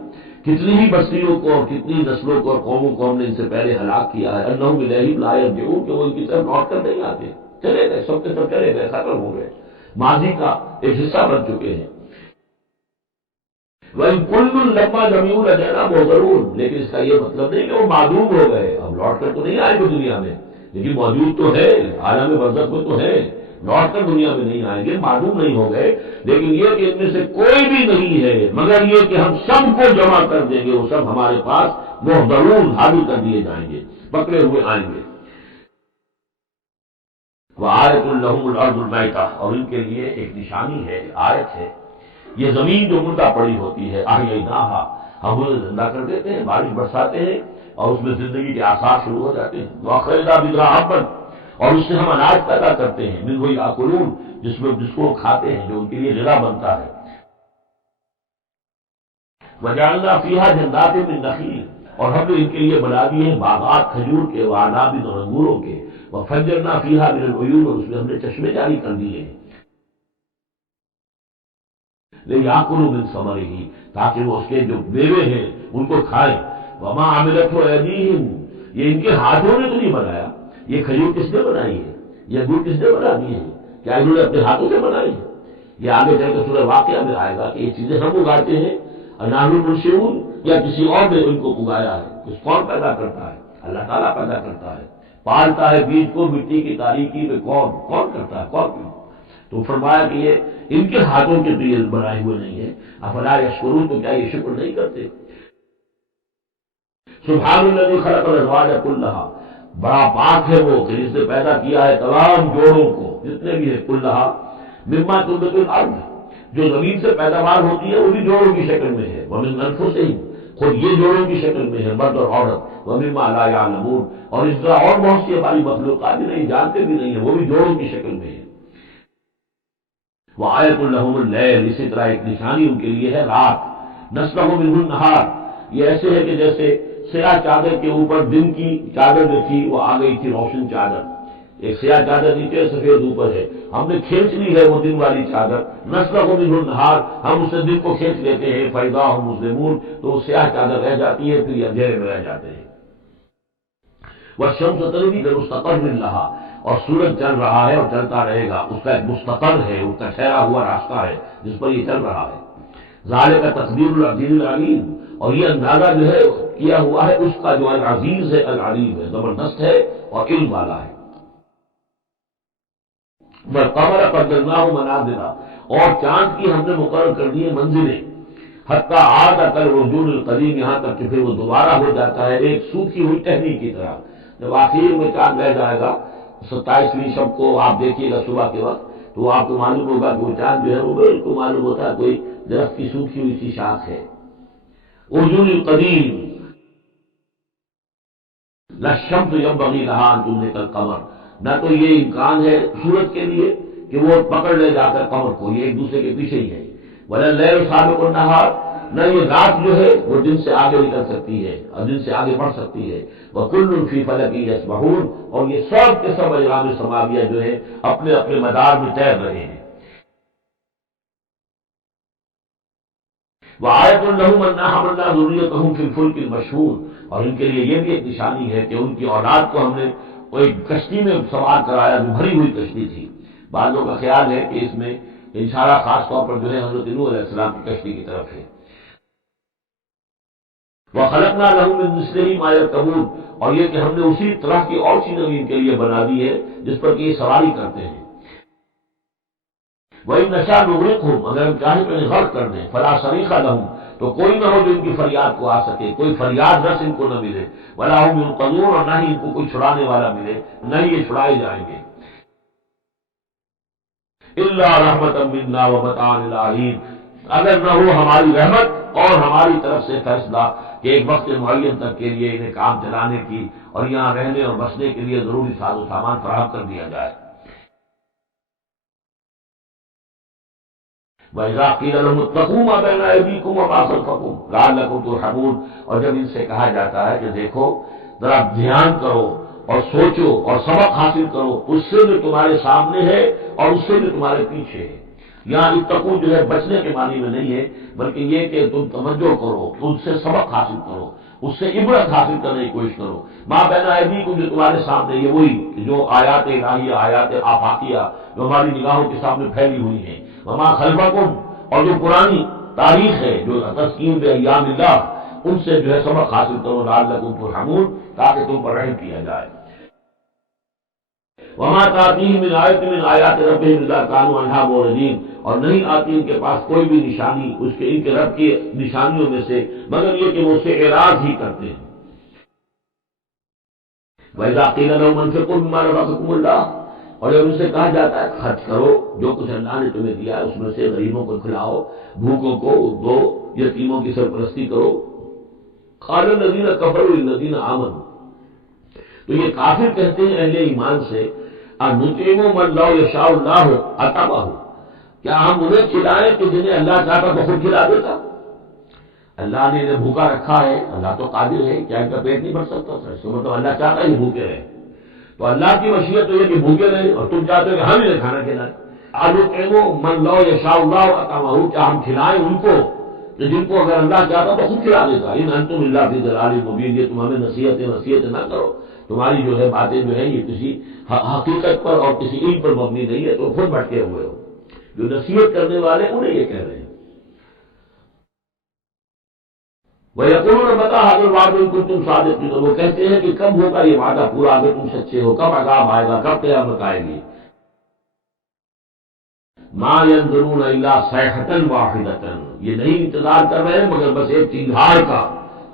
کتنی ہی بستیوں کو اور کتنی نسلوں کو اور قوموں کو ہم نے ان سے پہلے ہلاک کیا ہے. انہم الیہم لا یرجعون، کہ وہ ان کی طرف لوٹ کر نہیں آتے، چلے گئے سب کے سب چلے گئے، ختم ہو گئے، ماضی کا ایک حصہ بن چکے ہیں. وَإِن كُلٌّ لَمَّا جَمِيعٌ لَدَيْنَا مُحْضَرُونَ، لیکن اس کا یہ مطلب نہیں کہ وہ معدوم ہو گئے، اب لوٹ کر تو نہیں آئے گے دنیا میں، لیکن موجود تو ہے، عالم برزخ میں تو ہے، لوٹ کر دنیا میں نہیں آئیں گے، معدوم نہیں ہو گئے. لیکن یہ کہ ان میں سے کوئی بھی نہیں ہے مگر یہ کہ ہم سب کو جمع کر دیں گے، وہ سب ہمارے پاس محضرون حاضر کر دیے جائیں گے، پکڑے ہوئے آئیں گے. وَآیَةٌ لَهُمُ الْأَرْضُ الْمَيْتَةُ، اور ان کے لیے ایک نشانی ہے، آیت ہے، یہ زمین جو مردہ پڑی ہوتی ہے، احییناہا، ہم انہیں زندہ کر دیتے ہیں، بارش برساتے ہیں اور اس میں زندگی کے آثار شروع ہو جاتے ہیں. وَأَخْرَجْنَا مِنْهَا حَبًّا، اور اس سے ہم اناج پیدا کرتے ہیں، مِنْهُ یَأْکُلُونَ، جس کو وہ کھاتے ہیں، جو ان کے لیے غذا بنتا ہے. وَجَعَلْنَا فِيهَا جَنَّاتٍ مِّن نَخِيلٍ، اور ہم نے ان کے لیے بنا دیے ہیں باغات کھجور کے، وَأَعْنَابٍ، اور انگوروں کے. وَفَجَّرْنَا فِيهَا مِنَ الْعُيُونِ، اور اس میں ہم نے چشمے جاری کر دیے ہیں. لِيَأْكُلُوا مِن ثَمَرِهِ، تاکہ وہ اس کے جو میوے ہیں ان کو کھائیں. وَمَا عَمِلَتْهُ أَيْدِيهِمْ، یہ ان کے ہاتھوں نے تو نہیں بنایا. یہ کھجور کس نے بنائی ہے، یہ انگور کس نے بنا دیے ہیں، کیا انہوں نے اپنے ہاتھوں سے بنائی ہے؟ یہ آگے چل کر سورہ واقعہ میں آئے گا کہ یہ چیزیں ہم اگاتے ہیں، نحن المنشئون، یا کسی اور نے ان کو اگایا ہے. کچھ کون پیدا کرتا ہے؟ اللہ تعالیٰ پیدا کرتا ہے. پالتا ہے بیج کو مٹی کی تاریکی میں، کون کرتا ہے، کون؟ تو فرمایا کہ یہ ان کے ہاتھوں کے لیے بنائے ہوئے نہیں ہے. افلا یشکرون، تو کیا یہ شکر نہیں کرتے؟ سبحان الذی خلق الازواج کلھا، بڑا پاک ہے وہ کہ جس نے پیدا کیا ہے تمام جوڑوں کو جتنے بھی ہیں، کلھا مما تنبت الارض، جو زمین سے پیداوار ہوتی ہے وہ بھی جوڑوں کی شکل میں ہے. ومن انفسہم، خود یہ جوڑوں کی شکل میں ہے، مرد اور عورت. ومما لا یعلمون، اور اس طرح اور بہت سی ہماری مخلوقات بھی نہیں جانتے بھی نہیں ہیں، وہ بھی جوڑوں کی شکل میں ہے. وآیۃ لہم اللیل، اسی طرح ایک نشانی ان کے لیے ہے رات. نسلخ منہ النہار، یہ ایسے ہے کہ جیسے سیاہ چادر کے اوپر دن کی چادر جو تھی وہ آ گئی تھی روشن چادر، ایک سیاہ چادر نیچے سفید اوپر ہے، ہم نے کھینچ لی ہے وہ دن والی چادر. نسلخ منہ النہار، ہم اس سے دن کو کھینچ لیتے ہیں. فاذا هم مظلمون، تو وہ سیاہ چادر رہ جاتی ہے، پھر یہ اندھیرے میں رہ جاتے ہیں. والشمس تجری لمستقر لها، اور سورج چل رہا ہے اور چلتا رہے گا، اس کا ایک مستقر ہے، اس کا ٹھہرا ہوا راستہ ہے جس پر یہ چل رہا ہے۔ ذالک تقدیر العزیز العلیم، اور یہ اندازہ جو ہے کیا ہوا ہے اس کا جو العزیز ہے العلیم ہے، زبردست ہے اور علم والا ہے۔ والقمر قدرناہ منازل، اور چاند کی ہم نے مقرر کر دی منزلیں، حتیٰ عاد کالعرجون القدیم، یہاں تک کہ پھر وہ دوبارہ ہو جاتا ہے ایک سوکھی ہوئی ٹہنی کی طرح۔ جب آخر میں چاند رہ جائے گا 27ویں شب کو آپ دیکھیے گا صبح کے وقت، تو آپ کو معلوم ہوگا کہ وہ چاند جو ہے وہ بالکل معلوم ہوتا ہے کوئی درخت کی سوکھی ہوئی سی شاخ ہے۔ ارجون القدیم، لا الشمس ينبغي لها ان تدرك القمر، نہ تو یہ امکان ہے سورج کے لیے کہ وہ پکڑ لے جا کر قمر کو، یہ ایک دوسرے کے پیچھے ہی ہے۔ ولا اللیل سابق النہار، نہ یہ رات جو ہے وہ دن سے آگے نکل سکتی ہے اور دن سے آگے بڑھ سکتی ہے۔ وکل فی فلک یسبحون، اور یہ سب کے سب اجرام سماویہ جو ہے اپنے اپنے مدار میں تیر رہے ہیں۔ وآیۃ لہم انا حملنا ذریتہم فی الفلک المشحون، اور ان کے لیے یہ بھی ایک نشانی ہے کہ ان کی اولاد کو ہم نے وہ ایک کشتی میں سوار کرایا جو بھری ہوئی کشتی تھی۔ بعضوں کا خیال ہے کہ اس میں اشارہ خاص طور پر جو ہے حضرت نوح علیہ السلام کی کشتی کی طرف ہے۔ وَخَلَقْنَا لَهُم مِّن مِّثْلِهِ مَا يَرْكَبُونَ، اور یہ کہ ہم نے اسی طرح کی اور سی نوعین کے لیے بنا دی ہے جس پر کہ یہ سواری کرتے ہیں۔ وَإِن نَّشَأْ نُغْرِقْهُمْ، اگر ہم چاہیں تو انہیں غرق کر دیں، فَلَا صَرِيخَ لَهُمْ، تو کوئی نہ ہو جو ان کی فریاد کو آ سکے، کوئی فریاد رس ان کو نہ ملے، وَلَا هُمْ يُنقَذُونَ، اور نہ ہی ان کو کوئی چھڑانے والا ملے، نہ ہی یہ چھڑائے جائیں گے۔ إِلَّا رَحْمَةً مِّنَّا وَمَتَاعًا إِلَىٰ حِينٍ، اگر نہ ہو ہماری رحمت اور ہماری طرف سے فیصلہ کہ ایک وقت معین تک کے لیے انہیں کام چلانے کی اور یہاں رہنے اور بسنے کے لیے ضروری ساز و سامان فراہم کر دیا جائے۔ وَإِذَا قِيلَ لَهُمُ اتَّقُوا مَا بَيْنَ أَيْدِيكُمْ وَمَا خَلْفَكُمْ لَعَلَّكُمْ تُرْحَمُونَ، اور جب ان سے کہا جاتا ہے کہ دیکھو ذرا دھیان کرو اور سوچو اور سبق حاصل کرو اس سے جو تمہارے سامنے ہے اور اس سے جو تمہارے پیچھے ہے۔ یہاں اتقوا جو ہے بچنے کے معنی میں نہیں ہے، بلکہ یہ کہ تم توجہ کرو، ان سے سبق حاصل کرو، اس سے عبرت حاصل کرنے کی کوشش کرو۔ ما بین ایدیکم، جو تمہارے سامنے، یہ وہی جو آیات الہیہ، آیات آفاقیہ جو ہماری نگاہوں کے سامنے پھیلی ہوئی ہیں، وما خلفکم، اور جو پرانی تاریخ ہے جو تذکیر بایام اللہ، ان سے جو ہے سبق حاصل کرو، لعلکم ترحمون، تاکہ تم پر رحم کیا جائے۔ وما تاتیہم من آیۃ من آیات ربہم الا کانوا عنہا معرضین، اور نہیں آتی ان کے پاس کوئی بھی نشانی اس کے ان کے رب کی نشانیوں میں سے مگر یہ کہ وہ اس سے اعراض ہی کرتے ہیں۔ وَإِذَا قِيلَ لَهُمْ أَنفِقُوا مِمَّا رَزَقَكُمُ اللَّهُ، اور جب ان سے کہا جاتا ہے خرچ کرو جو کچھ اللہ نے تمہیں دیا ہے اس میں سے، غریبوں کو کھلاؤ، بھوکوں کو دو، یتیموں کی سرپرستی کرو۔ قَالَ الَّذِينَ كَفَرُوا لِلَّذِينَ آمَنُوا، تو یہ کافر کہتے ہیں اہل ایمان سے، أَنُطْعِمُ مَن لَّوْ يَشَاءُ اللَّهُ أَطْعَمَهُ، کیا ہم انہیں کھلائیں کہ جنہیں اللہ چاہتا تو خود کھلا دیتا؟ اللہ نے انہیں بھوکا رکھا ہے، اللہ تو قادر ہے، کیا ان کا پیٹ نہیں بھر سکتا؟ اس کا مطلب اللہ چاہتا ہے بھوکے رہے، تو اللہ کی مشیت تو یہ کہ بھوکے رہے اور تم چاہتے ہو کہ ہم انہیں کھانا کھلائیں۔ أَنُطْعِمُ مَن لَّوْ يَشَاءُ اللَّهُ أَطْعَمَهُ، کیا ہم کھلائیں ان کو کہ جن کو اگر اللہ چاہتا تو خود کھلا دیتا۔ إِنْ أَنْتُمْ إِلَّا فِي ضَلَالٍ مُّبِينٍ، یہ تم ہمیں نصیحت نہ کرو، تمہاری جو ہے باتیں جو ہے یہ کسی حقیقت پر اور کسی علم پر مبنی نہیں ہے، تو خود بھٹکے ہوئے ہو۔ جو نصیحت کرنے والے انہیں یہ کہہ رہے ہیں۔ وَيَقُولُونَ مَتَىٰ هَٰذَا الْوَعْدُ إِن كُنتُمْ صَادِقِينَ، وہ کہتے ہیں کہ کب ہوگا یہ وعدہ پورا اگر تم سچے ہو، کب عذاب آئے گا، کب قیامت آئے گی۔ مَا يَنظُرُونَ إِلَّا صَيْحَةً وَاحِدَةً، یہ نہیں انتظار کر رہے ہیں مگر بس ایک چنگھاڑ کا،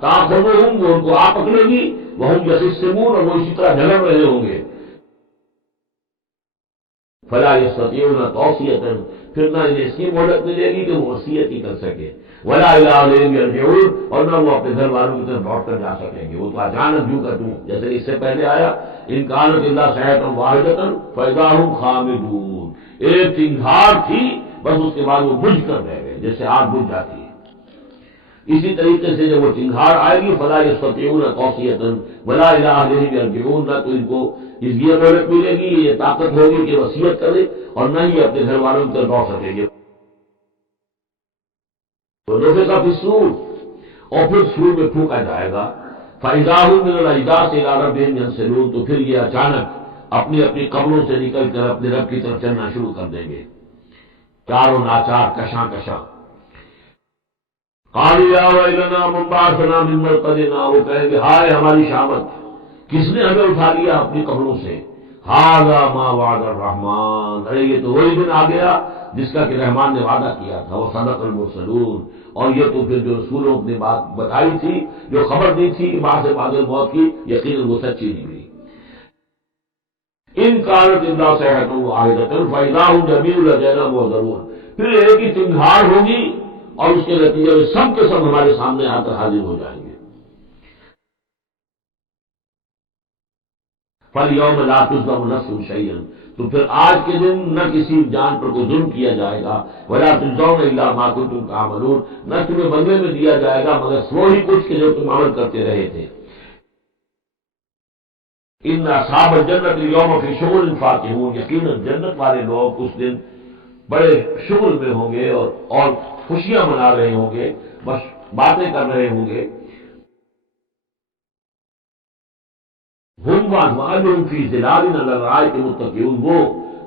تَأْخُذُهُمْ، وہ ان کو آ پکڑے گی، وَهُمْ يَخِصِّمُونَ، اور وہ اسی طرح جھگڑ رہے ہوں گے۔ فَلَا يَسْتَطِيعُونَ تَوْصِيَةً، پھر نہ انہیں اس کی مہلت ملے گی کہ وہ وصیت ہی کر سکے، وَلَا إِلَىٰ أَهْلِهِمْ يَرْجِعُونَ، اور نہ وہ اپنے گھر والوں کی طرف لوٹ کر جا سکیں گے، وہ تو اچانک یوں کر دوں، جیسے اس سے پہلے آیا إِن كَانَتْ إِلَّا صَيْحَةً وَاحِدَةً فَإِذَا هُمْ خَامِدُونَ، ایک چنگھاڑ تھی بس اس کے بعد وہ بجھ کر رہ گئے جیسے آگ بجھ جاتی ہے۔ اسی طریقے سے جب وہ چنگھاڑ آئے گی فَلَا يَسْتَطِيعُونَ تَوْصِيَةً وَلَا إِلَىٰ أَهْلِهِمْ يَرْجِعُونَ، نہ تو ان کو اس یہ مہلت ملے گی، یہ طاقت ہوگی کہ وصیت کرے، اور نہ ہی اپنے گھر والوں کی طرف لوٹ سکیں گے۔ ونفخ فی الصور، اور پھر سور میں پھونکا جائے گا، فَإِذَا هُم مِّنَ الْأَجْدَاثِ إِلَىٰ رَبِّهِمْ يَنسِلُونَ، تو پھر یہ اچانک اپنی اپنی قبروں سے نکل کر اپنے رب کی طرف چلنا شروع کر دیں گے، چاروں ناچار کشاں کشاں۔ قالوا یا ویلنا من بعثنا من مرقدنا، وہ کہیں گے ہائے ہماری شامت، کس نے ہمیں اٹھا لیا اپنی قبروں سے؟ ھذا ما وعد الرحمن، ارے یہ تو وہی دن آ گیا جس کا کہ رحمان نے وعدہ کیا تھا، وہ صدق المرسلون، اور یہ تو پھر جو رسولوں نے بات بتائی تھی، جو خبر دی تھی کہ بعد الموت کی، یقیناً وہ سچی نکلی۔ ان کانت الا صیحۃ واحدۃ فاذا هم جميع لدینا محضرون، پھر ایک ہی تنہاڑ ہوگی اور اس کے نتیجے میں سب کے سب ہمارے سامنے آ کر حاضر ہو جائیں گے۔ فَالْيَوْمَ لَا تُظْلَمُ نَفْسٌ شَيْئًا، تو پھر آج کے دن نہ کسی جان پر کوئی ظلم کیا جائے گا، وَلَا تُجْزَوْنَ إِلَّا مَا كُنتُمْ تَعْمَلُونَ، نہ تمہیں بدلے میں دیا جائے گا مگر وہی کچھ کہ جو تم عمل کرتے رہے تھے۔ إِنَّ أَصْحَابَ الْجَنَّةِ الْيَوْمَ فِي شُغُلٍ فَاكِهُونَ، یقیناً جنت والے لوگ اس دن بڑے شغل میں ہوں گے اور خوشیاں منا رہے ہوں گے، بس باتیں کر رہے ہوں گے۔ ہم وازواجہم فی ظلال علی الارائک متکئون، وہ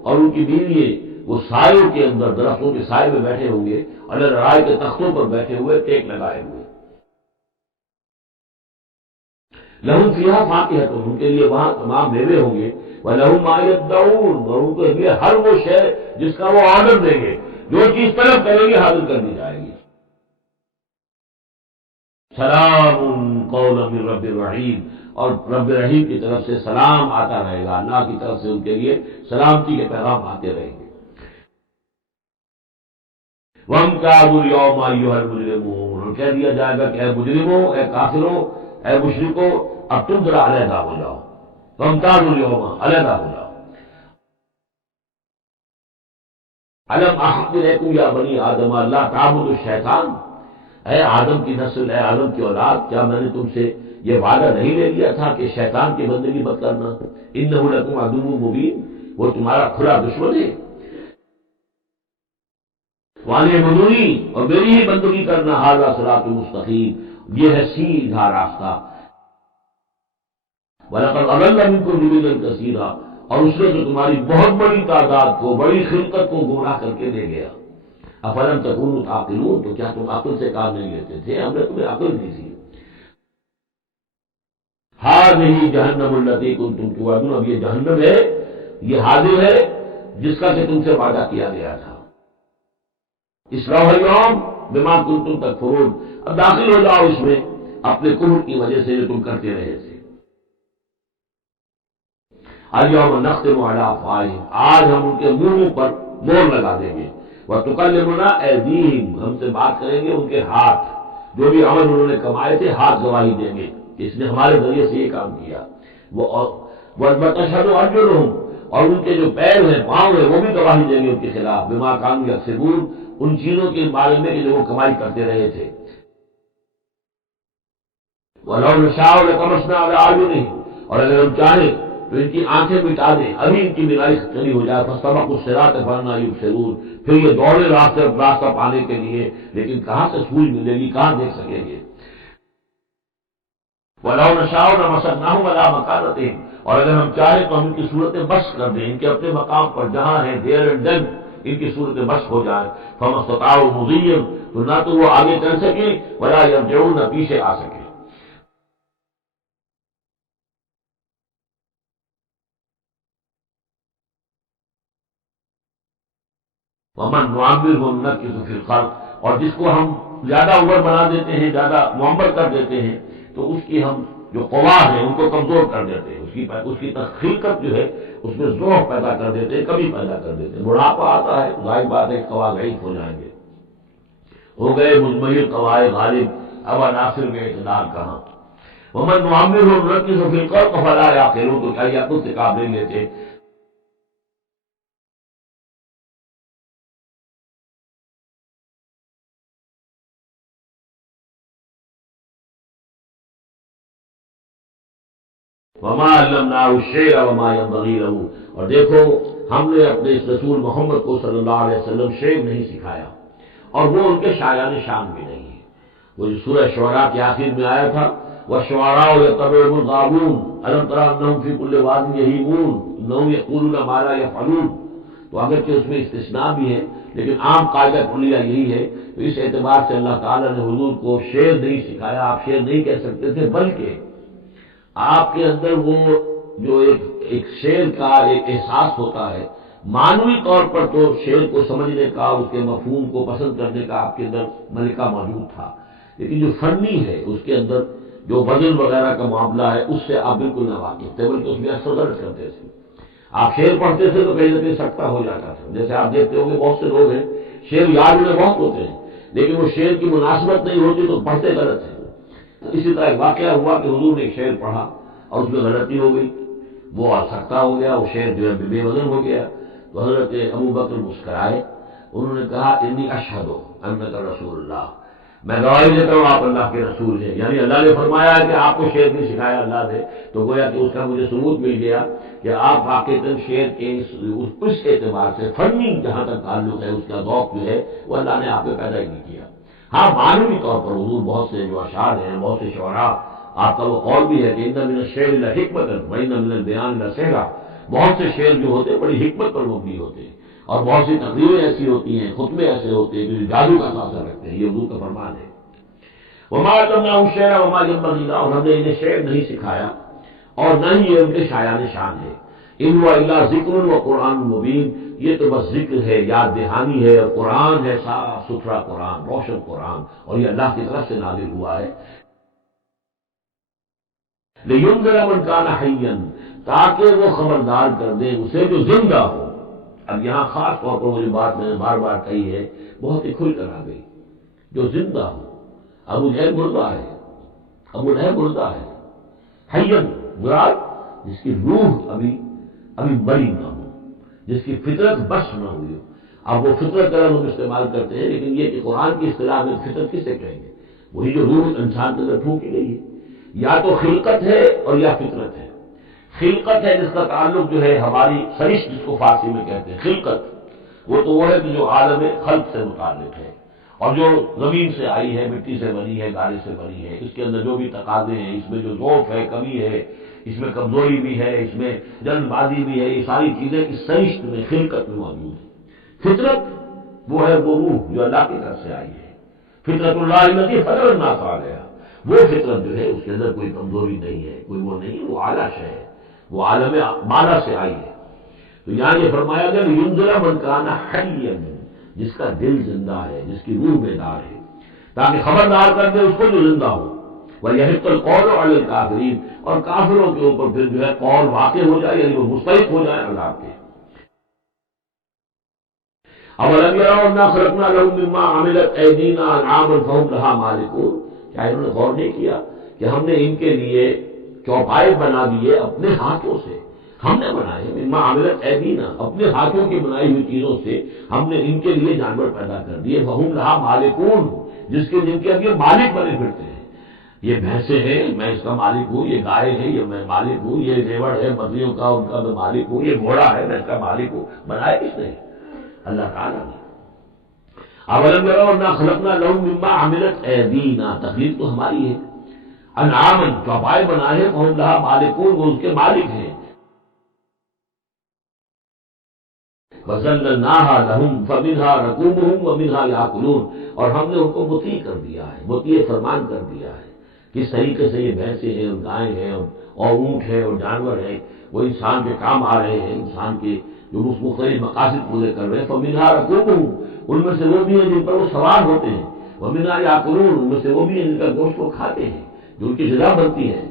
اور ان کی بیوییں وہ سایوں کے اندر، درختوں کے سائے میں بیٹھے ہوں گے، علی الارائک کے تختوں پر بیٹھے ہوئے، ٹیک لگائے ہوئے۔ لہم فیہا فاکہۃ، ان کے لیے وہاں تمام میوے ہوں گے، ولہم ما یدعون، اور ان کے لیے ہر وہ شے جس کا وہ آرڈر دیں گے، جو چیز طلب کریں گے حاضر کر دی جائے گی۔ سلام قولا من رب الرحیم، اور رب رحیم کی طرف سے سلام آتا رہے گا، اللہ کی طرف سے ان کے لیے سلامتی کے پیغام آتے رہیں گے۔ وَامْتَازُوا الْيَوْمَ أَيُّهَا الْمُجْرِمُونَ، اور کہہ دیا جائے گا کہ اے مجرموں، اے کافروں، اے مشرکوں، اب تم ذرا علیحدہ ہو جاؤ۔ وَامْتَازُوا الْيَوْمَ، علیحدہ ہو جاؤ۔ أَلَمْ أَعْهَدْ إِلَيْكُمْ يَا بَنِي آدَمَ أَلَّا تَعْبُدُوا الشَّيْطَانَ، اے آدم کی نسل، اے آدم کی اولاد، کیا میں نے تم سے یہ وعدہ نہیں لے لیا تھا کہ شیطان کی بندگی مت کرنا؟ انہ لکم عدو مبین، وہ تمہارا کھلا دشمن ہے۔ وان اعبدونی، اور میری ہی بندگی کرنا، ھذا صراط مستقیم، یہ ہے سیدھا راستہ۔ وَلَقَدْ أَضَلَّ مِنكُمْ جِبِلًا كَثِيرًا، اور اس نے تو تمہاری بہت بڑی تعداد کو، بڑی خلقت کو گمراہ کر کے لے گیا۔ افلم تکونوا تعقلون، تو کیا تم عقل سے کام نہیں لیتے تھے؟ ہم نے تمہیں عقل دی تھی۔ ہذہ جہنم التی کنتم توعدون، اب یہ جہنم ہے، یہ حاضر ہے جس کا کہ تم سے وعدہ کیا گیا تھا۔ اصلوها اليوم بما کنتم تکفرون، اب داخل ہو جاؤ اس میں اپنے کفر کی وجہ سے جو تم کرتے رہے تھے۔ اليوم نختم علی افواہہم، آج ہم ان کے منہوں پر مہر لگا دیں گے۔ وتکلمنا ایدیہم، ہم سے بات کریں گے ان کے ہاتھ، جو بھی عمل انہوں نے کمائے تھے ہاتھ گواہی دیں گے، اس نے ہمارے ذریعے سے یہ کام کیا۔ وَتَشْهَدُ أَرْجُلُهُمْ، اور ان کے جو پیر ہیں، پاؤں ہیں، وہ بھی گواہی دیں گے ان کے خلاف، بما كانوا يكسبون، ان چیزوں کے بارے میں کہ جو وہ کمائی کرتے رہے تھے۔ وَلَوْ نَشَاءُ لَطَمَسْنَا عَلَىٰ أَعْيُنِهِمْ، اور اگر ہم چاہیں تو ان کی آنکھیں مٹا دیں، ابھی ان کی نگاہی چلی ہو جائے، فَاسْتَبَقُوا الصِّرَاطَ فَأَنَّىٰ يُبْصِرُونَ، پھر یہ دوڑے راستہ پانے کے لیے، لیکن کہاں سے سوئی ملے گی، کہاں دیکھ سکیں گے۔ وَلَوْ نَشَاءُ لَمَسَخْنَاهُمْ عَلَىٰ مَكَانَتِهِمْ، اور اگر ہم چاہیں تو ہم ان کی صورتیں بس کر دیں، ان کے اپنے مقام پر جہاں ہیں، دیر اینڈ دین ان کی صورتیں بس ہو جائیں۔ فَمَا اسْتَطَاعُوا مُضِيًّا، تو نہ تو وہ آگے چل سکیں، وَلَا يَرْجِعُونَ، نہ پیچھے آ سکیں۔ وَمَن نُعَمِّرْهُ نُنَكِّسْهُ فِي الْخَلْقِ، اور جس کو ہم زیادہ عمر بنا دیتے ہیں، زیادہ معمر کر دیتے ہیں، تو اس کی ہم جو قوا ہیں ان کو کمزور کر دیتے ہیں، اس کی خلقت جو ہے اس میں ضعف پیدا کر دیتے ہیں، کمی پیدا کر دیتے ہیں۔ بڑھاپا آتا ہے، ظاہر بات ہے قوا ضعیف ہو جائیں گے، ہو گئے مزمحل قوائے غالب، اب عناصر میں اعتدال کہاں۔ وَمَن نُعَمِّرْهُ نُنَكِّسْهُ فِي الْخَلْقِ أَفَلَا يَعْقِلُونَ، تو کیا یہ عقل سے کام نہیں لیتے؟ وَمَا عَلَّمْنَاهُ الشِّعْرَ وَمَا يَنبَغِي لَهُ، اور دیکھو ہم نے اپنے اس رسول محمد کو صلی اللہ علیہ وسلم شعر نہیں سکھایا، اور وہ ان کے شاعران شان بھی نہیں ہے۔ وہ جو سورہ شعراء کے آخر میں آیا تھا، والشعراء يتبعهم الغاوون ألم تر أنهم في كل واد يهيمون إنهم يقولون ما لا يفعلون. تو اگرچہ اس میں استثناء بھی ہے لیکن عام قاعدہ کلیہ یہی ہے. تو اس اعتبار سے اللہ تعالیٰ نے حضور کو شعر نہیں سکھایا، آپ شعر نہیں کہہ سکتے تھے، بلکہ آپ کے اندر وہ جو ایک شعر کا ایک احساس ہوتا ہے، معنوی طور پر تو شعر کو سمجھنے کا، اس کے مفہوم کو پسند کرنے کا آپ کے اندر ملکہ موجود تھا، لیکن جو فنی ہے اس کے اندر جو وزن وغیرہ کا معاملہ ہے اس سے آپ بالکل نہ واقف تھے، بلکہ اس میں اثر غلط کرتے تھے. آپ شعر پڑھتے تھے تو کہیں نہ کہیں سکتا ہو جاتا تھا. جیسے آپ دیکھتے ہوں گے بہت سے لوگ ہیں شعر یاد میں بہت ہوتے ہیں لیکن وہ شعر کی مناسبت نہیں ہوتی تو پڑھتے غلط ہیں. اسی طرح ایک واقعہ ہوا کہ حضور نے ایک شعر پڑھا اور اس میں غلطی ہو گئی، وہ سکتا ہو گیا، وہ شعر جو ہے بے وزن ہو گیا. تو حضرت ابو بکر مسکرائے، انہوں نے کہا انی اشہد انک رسول اللہ، میں گواہی دیتا ہوں آپ اللہ کے رسول ہیں. یعنی اللہ نے فرمایا ہے کہ آپ کو شعر نہیں سکھایا اللہ نے، تو گویا کہ اس کا مجھے ثبوت مل گیا کہ آپ واقعتاً شعر کے اس اعتبار سے فنی جہاں تک تعلق ہے، اس کا ذوق جو ہے وہ اللہ نے آپ کو پیدا ہی نہیں کیا. ہاں معنوی طور پر حضور بہت سے جو اشعار ہیں، بہت سے شعراء، آپ کا وہ قول بھی ہے کہ ان من الشعر لحکمۃ وان من البیان لسحرا، بہت سے شعر جو ہوتے ہیں بڑی حکمت پر مبنی ہوتے ہیں، اور بہت سی تقریریں ایسی ہوتی ہیں، خطبے ایسے ہوتے ہیں جو جادو کا تاثر رکھتے ہیں. یہ حضور کا فرمان ہے. وما علمناه الشعر وما ينبغي له، اور ہم نے انہیں شعر نہیں سکھایا اور نہ ہی یہ ان کے شایان شان ہے. ان هو الا ذکر و قرآن مبین، یہ تو بس ذکر ہے، یاد دہانی ہے، اور قرآن ہے صاف ستھرا قرآن، روشن قرآن، اور یہ اللہ کی طرف سے نازل ہوا ہے. لِيُنذِرَ مَن كَانَ حَيًّا، تاکہ وہ خبردار کر دے اسے جو زندہ ہو. اب یہاں خاص طور پر مجھے بات میں نے بار بار کہی ہے، بہت ہی کھل کر آ گئی، جو زندہ ہو. ابو جہل مردہ ہے، ابو لہب مردہ ہے. حیّن مراد جس کی روح ابھی بڑی نہ ہو، جس کی فطرت بش نہ ہوئی ہو. اب وہ فطرت کا لفظ استعمال کرتے ہیں، لیکن یہ کہ قرآن کی اصطلاح میں فطرت کسے کہیں گے؟ وہی جو روح انسان کے اندر پھونکی گئی ہے. یا تو خلقت ہے اور یا فطرت ہے. خلقت ہے جس کا تعلق جو ہے ہماری سرشت، جس کو فارسی میں کہتے ہیں خلقت، وہ ہے کہ جو عالم خلق سے متعلق ہے اور جو زمین سے آئی ہے، مٹی سے بنی ہے، گارے سے بنی ہے. اس کے اندر جو بھی تقاضے ہیں، اس میں جو ذوق ہے، کمی ہے، اس میں کمزوری بھی ہے، اس میں جلد بازی بھی ہے، یہ ساری چیزیں اس سرشت میں خلقت میں موجود ہیں. فطرت وہ ہے وہ روح جو اللہ کی طرف سے آئی ہے. فطرت اللہ التي فطر الناس علیہا، وہ فطرت جو ہے اس کے اندر کوئی کمزوری نہیں ہے، کوئی وہ نہیں، وہ اعلیٰ شے ہے، وہ عالم بالا سے آئی ہے. تو یہاں یہ فرمایا گیا لِيُنذِرَ مَن كَانَ حَيًّا، جس کا دل زندہ ہے، جس کی روح بیدار ہے، تاکہ خبردار کر دے اس کو جو زندہ ہو. وَيَحِقَّ الْقَوْلُ عَلَى الْكَافِرِينَ، اور کافروں کے اوپر پھر جو ہے قول واقع ہو جائے، یعنی وہ مستحق ہو جائے عذاب کے. أَوَلَمْ يَرَوْا أَنَّا خَلَقْنَا لَهُم مِّمَّا عَمِلَتْ أَيْدِينَا أَنْعَامًا فَهُمْ لَهَا مَالِكُونَ، کیا انہوں نے غور نہیں کیا کہ ہم نے ان کے لیے چوپائے بنا دیے اپنے ہاتھوں سے، ہم نے بنائے مما عملت ایدینا، اپنے ہاتھوں کی بنائی ہوئی چیزوں سے ہم نے ان کے لیے جانور پیدا کر دیے. فہم لہا مالکون، جن کے اب یہ مالک بنے پھرتے ہیں. یہ بھینسیں ہیں، میں اس کا مالک ہوں، یہ گائے ہے، یہ میں مالک ہوں، یہ ریوڑ ہے بکریوں کا، ان کا میں مالک ہوں، یہ گھوڑا ہے، میں اس کا مالک ہوں. بنایا کس نے؟ اللہ تعالیٰ نے. اولم یروا انا خلقنا لهم مما عملت ایدینا، تخلیق تو ہماری ہے. انعامًا، چوپائے بنائے، فہم لہا مالکون، وہ اس کے مالک ہیں. وَذَلَّلْنَاهَا لَهُمْ فَمِنْهَا رَكُوبُهُمْ وَمِنْهَا يَأْكُلُونَ، اور ہم نے ان کو مطیع کر دیا ہے، مطیع فرمان کر دیا ہے. کس طریقے سے یہ بھینسیں ہیں اور گائیں ہیں اور اونٹ ہیں اور جانور ہیں، وہ انسان کے کام آ رہے ہیں، انسان کے جو مختلف مقاصد پورے کر رہے ہیں. فَمِنْهَا رَكُوبُهُمْ، ان میں سے وہ بھی ہیں جن پر وہ سوار ہوتے ہیں. وَمِنْهَا يَأْكُلُونَ، ان میں سے وہ بھی ہیں جن کا گوشت وہ کھاتے ہیں، جو ان کی غذا بنتی ہے.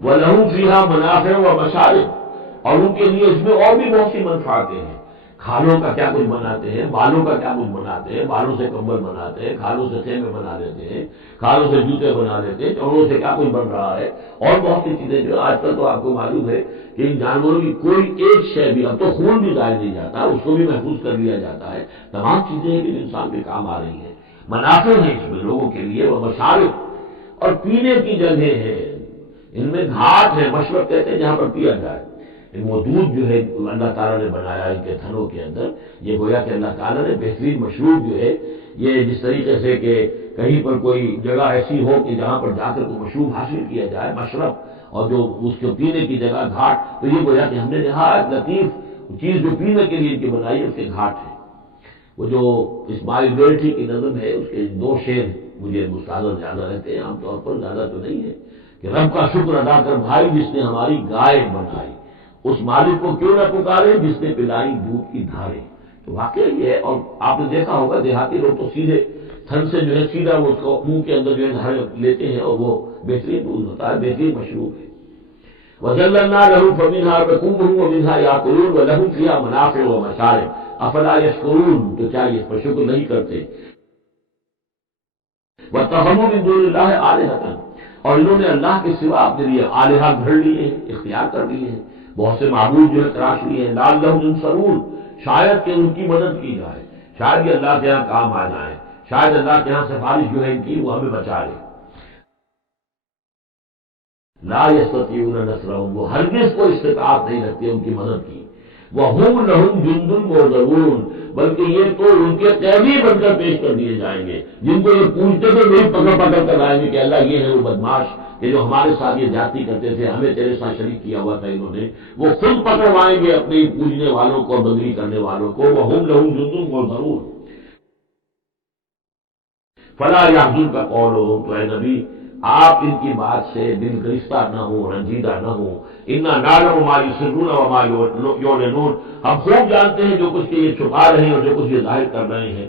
وَلَهُمْ فِيهَا مَنَافِعُ وَمَشَارِبُ، اور ان کے لیے اس میں اور بھی بہت سی منفعتیں ہیں. کھالوں کا کیا کچھ بناتے ہیں، بالوں کا کیا کچھ بناتے ہیں، بالوں سے کمبل بناتے ہیں، کھالوں سے خیمے بنا لیتے ہیں، کھالوں سے جوتے بنا لیتے ہیں، چوڑوں سے کیا کچھ بن رہا ہے، اور بہت سی چیزیں جو آج کل تو آپ کو معلوم ہے کہ ان جانوروں کی کوئی ایک شے بھی، اب تو خون بھی ضائع نہیں جاتا، اس کو بھی محفوظ کر لیا جاتا ہے. تمام چیزیں ہیں کہ انسان کے کام آ رہی ہیں. منافع ہیں اس میں لوگوں کے لیے، وہ مشارب، اور پینے کی جگہ ہے. ان میں گھاٹ ہے، مشرب کہتے ہیں جہاں پر پیا جائے. وہ دودھ جو ہے اللہ تعالیٰ نے بنایا ان کے تھنوں کے اندر، یہ گویا کہ اللہ تعالیٰ نے بہترین مشروب جو ہے، یہ جس طریقے سے کہ کہیں پر کوئی جگہ ایسی ہو کہ جہاں پر جا کر کوئی مشروب حاصل کیا جائے، مشرب، اور جو اس کے پینے کی جگہ گھاٹ، تو یہ گویا کہ ہم نے نہایت لطیف چیز جو پینے کے لیے ان کی بنائی ہے اس کے گھاٹ ہے۔ وہ جو اسماعیل بیلٹی کی نظم ہے، اس کے دو شعر مجھے مستحضر زیادہ رہتے ہیں، عام طور پر زیادہ تو نہیں ہے، کہ رب کا شکر ادا کر بھائی جس نے ہماری گائے بنائی، اس مالک کو کیوں نہ پکارے جس نے پلائی دودھ کی دھاریں۔ تو واقعی یہ ہے، اور آپ نے دیکھا ہوگا دیہاتی لوگ تو سیدھے تھن سے جو ہے سیدھا وہ اس کو منہ کے اندر جو ہے دھاریں لیتے ہیں، اور وہ بہترین دودھ ہوتا ہے، بہترین مشروب ہے۔ وَذَلَّلْنَا لَهُمْ فَمِنْهَا رَكُوبُهُمْ وَمِنْهَا يَأْكُلُونَ وَلَهُمْ فِيهَا مَنَافِعُ وَمَشَارِبُ أَفَلَا يَشْكُرُونَ، تو کیا یہ اس پر شکر نہیں کرتے؟ وَاتَّخَذُوا مِن دُونِ اللَّهِ آلِهَةً، اور انہوں نے اللہ کے سوا اپنے لیے آلہہ گھڑ لیے ہیں، اختیار کر لیے ہیں، بہت سے معبود جو ہے تراش لیے ہیں، لَعَلَّهُمْ يُنصَرُونَ، شاید کہ ان کی مدد کی جائے، شاید یہ اللہ کے یہاں کام آ جائیں، شاید اللہ کے یہاں سفارش جو ہے ان کی وہ ہمیں بچا لے۔ لا یستطیعون نصرہم، وہ ہرگز کوئی استطاعت نہیں رکھتے ان کی مدد کی۔ وہم لہم جند محضرون، بلکہ یہ تو ان کے قیدی بن کر پیش کر دیے جائیں گے، جن کو یہ پوچھتے تھے وہی پکڑ پکڑ کر لائیں گے کہ اللہ یہ ہے وہ بدماش کہ جو ہمارے ساتھ یہ جاتی کرتے تھے، ہمیں تیرے ساتھ شریک کیا ہوا تھا انہوں نے، وہ خود پکڑوائیں گے اپنے پوجنے والوں کو اور بندگی کرنے والوں کو۔ وہم لہم جند محضرون فلا یحزنک قولہم، تو اے نبی آپ ان کی بات سے دل گرفتہ نہ ہوں، رنجیدہ نہ ہوں۔ انا نعلم ما یسرون وما یعلنون، ہم خوب جانتے ہیں جو کچھ کہ یہ چھپا رہے ہیں اور جو کچھ یہ ظاہر کر رہے ہیں۔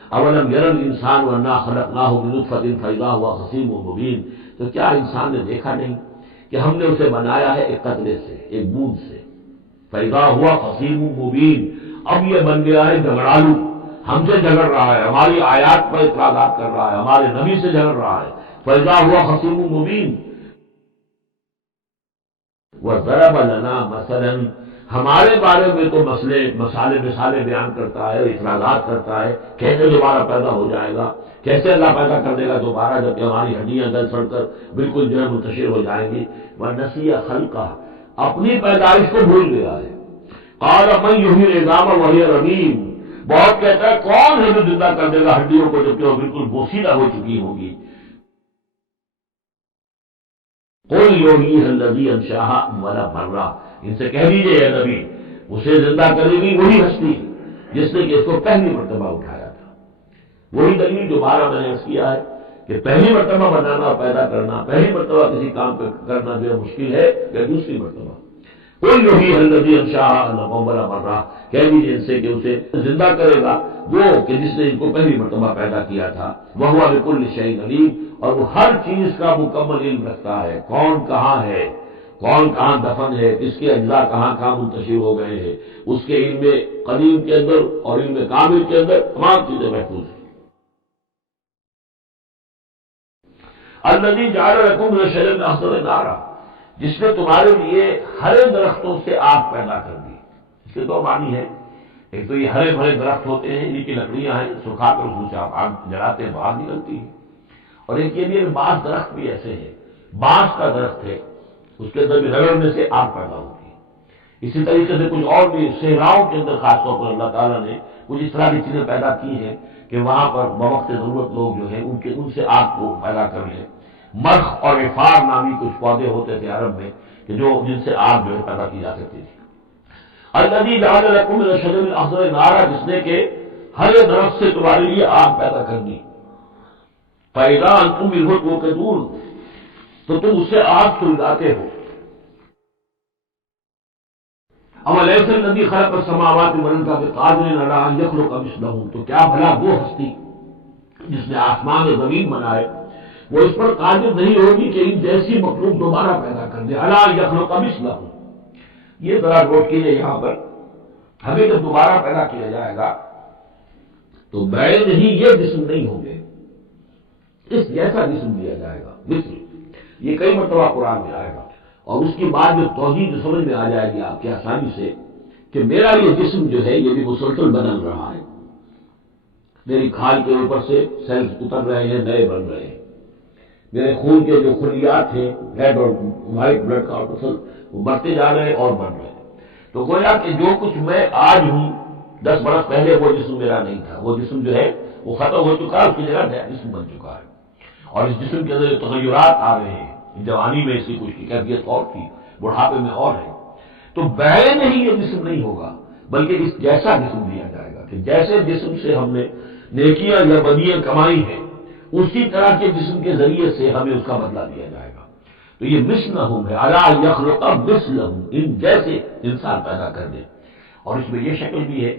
اولم یر الانسان انا خلقناہ من نطفۃ فاذا هو خصیم مبین، تو کیا انسان نے دیکھا نہیں کہ ہم نے اسے بنایا ہے ایک قطرے سے، ایک بوند سے، فاذا هو خصیم مبین، اب یہ بن گیا ہے جھگڑالو، ہم سے جھگڑ رہا ہے، ہماری آیات پر اعتراضات کر رہا ہے، ہمارے نبی سے جھگڑ رہا ہے۔ فَإِذَا هُوَ خَصِيمٌ مُّبِينٌ وَضَرَبَ لَنَا مَثَلًا، ہمارے بارے میں تو مثالیں بیان کرتا ہے، اعتراضات کرتا ہے، کیسے دوبارہ پیدا ہو جائے گا، کیسے اللہ پیدا کر دے گا دوبارہ جبکہ ہماری ہڈیاں گل سڑ کر بالکل جو ہے منتشر ہو جائیں گی۔ وَنَسِيَ خَلْقَهُ، اپنی پیدائش کو بھول گیا ہے۔ قَالَ مَن يُحْيِي الْعِظَامَ وَهِيَ رَمِيمٌ، بہت کہتا ہے کون ہے جو زندہ کر دے گا ہڈیوں کو جبکہ وہ بالکل بوسیدہ ہو چکی ہوگی۔ قُلْ يُحْيِيهَا الَّذِي أَنشَأَهَا أَوَّلَ مَرَّةٍ، ان سے کہہ دیجئے اے نبی، اسے زندہ کرے گی وہی ہستی جس نے کہ اس کو پہلی مرتبہ اٹھایا تھا۔ وہی دلیل جو بارہ میں نے عرض کیا ہے کہ پہلی مرتبہ بنانا اور پیدا کرنا، پہلی مرتبہ کسی کام پہ کرنا جو ہے مشکل ہے یا دوسری مرتبہ۔ قُلْ يُحْيِيهَا الَّذِي أَنشَأَهَا أَوَّلَ مَرَّةٍ، کہہ دیجیے ان سے کہ اسے زندہ کرے گا وہ کہ جس نے ان کو پہلی مرتبہ پیدا کیا تھا۔ وَهُوَ بِكُلِّ شَيْءٍ عَلِيمٌ، اور وہ ہر چیز کا مکمل علم رکھتا ہے، کون کہاں ہے، کون کہاں دفن ہے، کس کے اجزاء کہاں کہاں منتشر ہو گئے ہیں، اس کے علم قدیم کے اندر اور علم کامل کے اندر تمام چیزیں محفوظ ہیں۔ الَّذِي جَعَلَ لَكُم مِّنَ الشَّجَرِ الْأَخْضَرِ نَارًا، جس نے تمہارے لیے ہرے درختوں سے آگ پیدا کر دی۔ اس کے دو معنی ہیں، ایک تو یہ ہرے بھرے درخت ہوتے ہیں، ان کی لکڑیاں ہیں، سکھا کر اس سے آپ آگ جلاتے ہیں تو آگ نکلتی ہے، اور ایک یہ بھی ہے بعض درخت بھی ایسے ہیں، بانس کا درخت ہے، اس کے اندر بھی رگڑنے سے آگ پیدا ہوتی ہے۔ اسی طریقے سے کچھ اور بھی صحراؤں کے اندر خاص طور پر اللہ تعالیٰ نے کچھ اس طرح کی چیزیں پیدا کی ہیں کہ وہاں پر بوقت ضرورت لوگ جو ہیں ان سے آگ کو پیدا کر لیں۔ مرخ اور عفار نامی کچھ پودے ہوتے تھے عرب میں کہ جن سے آگ جو ہے پیدا کی جا سکتی تھی۔ الذی جعل لکم من الشجر الاخضر نارا، جس نے کہ ہر درخت سے تمہارے لیے آگ پیدا کر دی۔ فاذا انتم منہ توقدون، تو تم اس سے آگ سلگاتے ہو۔ اولیس الذی خلق السماوات والارض بقادر علی ان یخلق مثلهم، تو کیا بھلا وہ ہستی جس نے آسمان و زمین بنائے وہ اس پر قادر نہیں ہوگی کہ ان جیسی مخلوق دوبارہ پیدا کر دے۔ الا یخلق مثلهم، یہ ذرا نوٹ کیجیے یہاں پر، ہمیں جب دوبارہ پیدا کیا جائے گا تو بیل ہی یہ جسم نہیں ہوں گے، اس جیسا جسم دیا جائے گا مثل، یہ کئی مرتبہ قرآن میں آئے گا، اور اس کی بعد جو توحید جو سمجھ میں آ جائے گی آپ کی آسانی سے کہ میرا یہ جسم جو ہے یہ بھی مسلسل بدل رہا ہے، میری کھال کے اوپر سے سیلز اتر رہے ہیں، نئے بن رہے ہیں، میرے خون کے جو خلیات ہیں ریڈ اور وائٹ بلڈ کارپسل وہ بڑھتے جا رہے اور بڑھ رہے ہیں۔ تو گویا کہ جو کچھ میں آج ہوں 10 برس پہلے وہ جسم میرا نہیں تھا، وہ جسم جو ہے وہ ختم ہو چکا ہے، اس کی جگہ نیا جسم بن چکا ہے، اور اس جسم کے اندر جو تغیرات آ رہے ہیں، جوانی میں اسی کچھ کی کیفیت اور تھی، بڑھاپے میں اور ہے، تو بعین ہی یہ جسم نہیں ہوگا بلکہ اس جیسا جسم دیا جائے گا کہ جیسے جسم سے ہم نے نیکیاں یا بدیاں کمائی ہیں اسی طرح کے جسم کے ذریعے سے ہمیں اس کا بدلہ دیا جائے گا۔ تو یہ مثلہم ہے، الا یخلق مثلہم، ان جیسے انسان پیدا کر دے۔ اور اس میں یہ شکل بھی ہے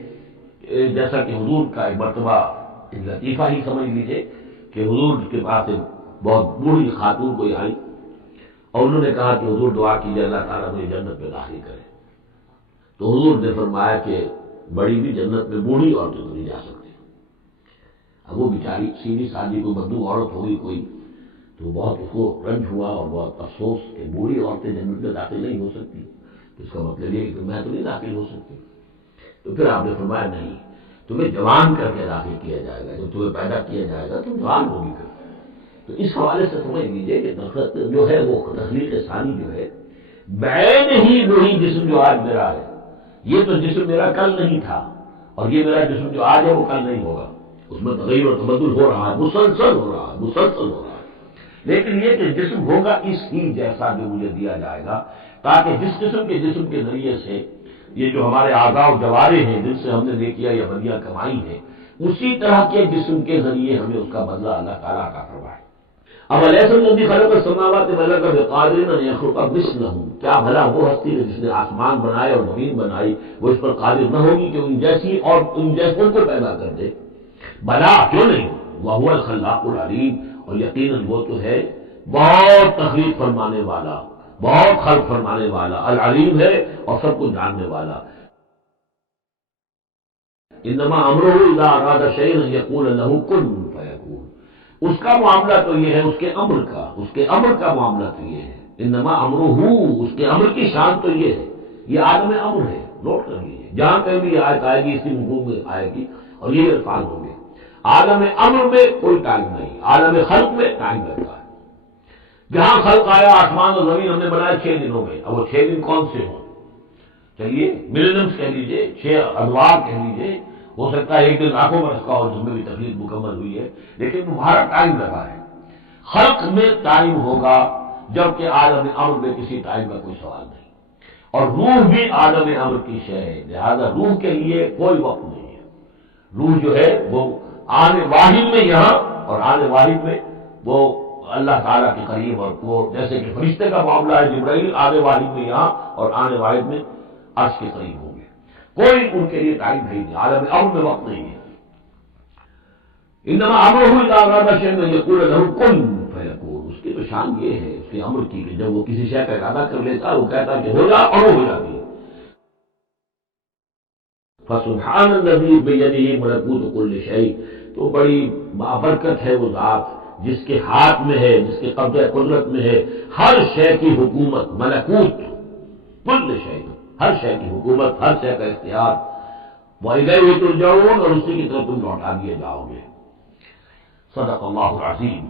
جیسا کہ حضور کا ایک مرتبہ لطیفہ ہی سمجھ لیجئے کہ حضور کے پاس ایک بہت بوڑھی خاتون کوئی آئی اور انہوں نے کہا کہ حضور دعا کیجیے اللہ تعالیٰ مجھے جنت میں داخل کرے۔ تو حضور نے فرمایا کہ بڑی بھی جنت میں بوڑھی عورتیں تو نہیں جا سکتی۔ اب وہ بیچاری سیدھی سادی کوئی بدو عورت ہوگی کوئی، تو بہت اس کو رنج ہوا اور بہت افسوس کہ بوڑھی عورتیں جنت میں داخل نہیں ہو سکتی، تو اس کا مطلب یہ کہ میں تو نہیں داخل ہو سکتی۔ تو پھر آپ نے فرمایا نہیں، تمہیں جوان کر کے داخل کیا جائے گا، جب تمہیں پیدا کیا جائے گا تم جوان ہوگی پھر۔ تو اس حوالے سے سمجھ لیجیے کہ جو ہے وہ تخلیق ثانی جو ہے بعین ہی وہی جسم جو آج میرا ہے، یہ تو جسم میرا کل نہیں تھا، اور یہ میرا جسم جو آج ہے وہ کل نہیں ہوگا، اس میں تغیر و تبدل ہو رہا ہے، مسلسل ہو رہا ہے، مسلسل ہو رہا ہے، لیکن یہ کہ جسم ہوگا اس ہی جیسا جو مجھے دیا جائے گا، تاکہ جس جسم کے ذریعے سے یہ جو ہمارے اعضاء و جوارے ہیں جن سے ہم نے نیکیاں یا بدیاں کمائی ہیں، اسی طرح کے جسم کے ذریعے ہمیں اس کا بدلہ اللہ تعالیٰ عطا فرمائے۔ اب الیس الذی خلق السماوات والارض بقادر ان یخلق مثلہم، کیا بھلا وہ ہستی ہے جس نے آسمان بنائے اور زمین بنائی وہ اس پر قادر نہ ہوگی کہ ان جیسی اور ان جیسوں کو پیدا کر دے؟ بلا، کیوں نہیں، وہو الخلاق العلیم، اور یقیناً وہ تو ہے بہت تخلیق فرمانے والا، بہت خلق فرمانے والا، العلیم ہے اور سب کو جاننے والا۔ انما امرہ اذا اراد شیئا ان یقول له کن فیکون، اس کا معاملہ تو یہ ہے، اس کے امر کا معاملہ تو یہ ہے، انما امرہ، اس کے امر کی شان تو یہ ہے، یہ عالم امر ہے، نوٹ کر لیجیے، جہاں کہیں بھی یہ آیت آئے گی اسی مفہوم میں آئے گی اور یہ الفاظ ہوں گے۔ عالم امر میں کوئی ٹائم نہیں، عالم خلق میں ٹائم لگتا ہے۔ جہاں خلق آیا آسمان اور زمین ہم نے بنایا 6 دنوں میں، اب وہ 6 دن کون سے ہوں؟ چلیے ملینمس کہہ لیجیے، 6 ادوار کہہ لیجیے، ہو سکتا ہے ایک دن لاکھوں برس کا ہو جس میں بھی تخلیق مکمل ہوئی ہے، لیکن تمہارا ٹائم لگا ہے۔ خلق میں ٹائم ہوگا جبکہ عالم امر میں کسی ٹائم کا کوئی سوال نہیں، اور روح بھی عالم امر کی شے ہے، لہذا روح کے لیے کوئی وقت نہیں ہے۔ روح جو ہے وہ آنے واحد میں یہاں اور آنے واحد میں وہ اللہ تعالیٰ کے قریب، اور وہ جیسے کہ فرشتے کا معاملہ ہے، جبرائیل آنے واحد میں یہاں اور آنے واحد میں عرش کے قریب ہوں گے، کوئی ان کے لیے ٹائم نہیں، عالم امر میں وقت نہیں ہے۔ انما امرہ اذا اراد شیئا ان یقول له کن فیکون، اس کی تو شان یہ ہے اس کے امر کی کہ جب وہ کسی شے کا ارادہ کر لیتا ہے وہ کہتا ہے کہ ہو جا اور وہ ہو جاتی ہے۔ فسبحان الذی بیدہ ملکوت کل شیء، تو بڑی بابرکت ہے وہ ذات جس کے ہاتھ میں ہے، جس کے قبضہ قدرت میں ہے ہر شے کی حکومت، ملکوت کل شیء، ہر شے کی حکومت، ہر شے کا اختیار، وَإِلَیہ ترجعون، اور اسی کی طرف تم لوٹا دیے جاؤ گے۔ صدق اللہ العظیم۔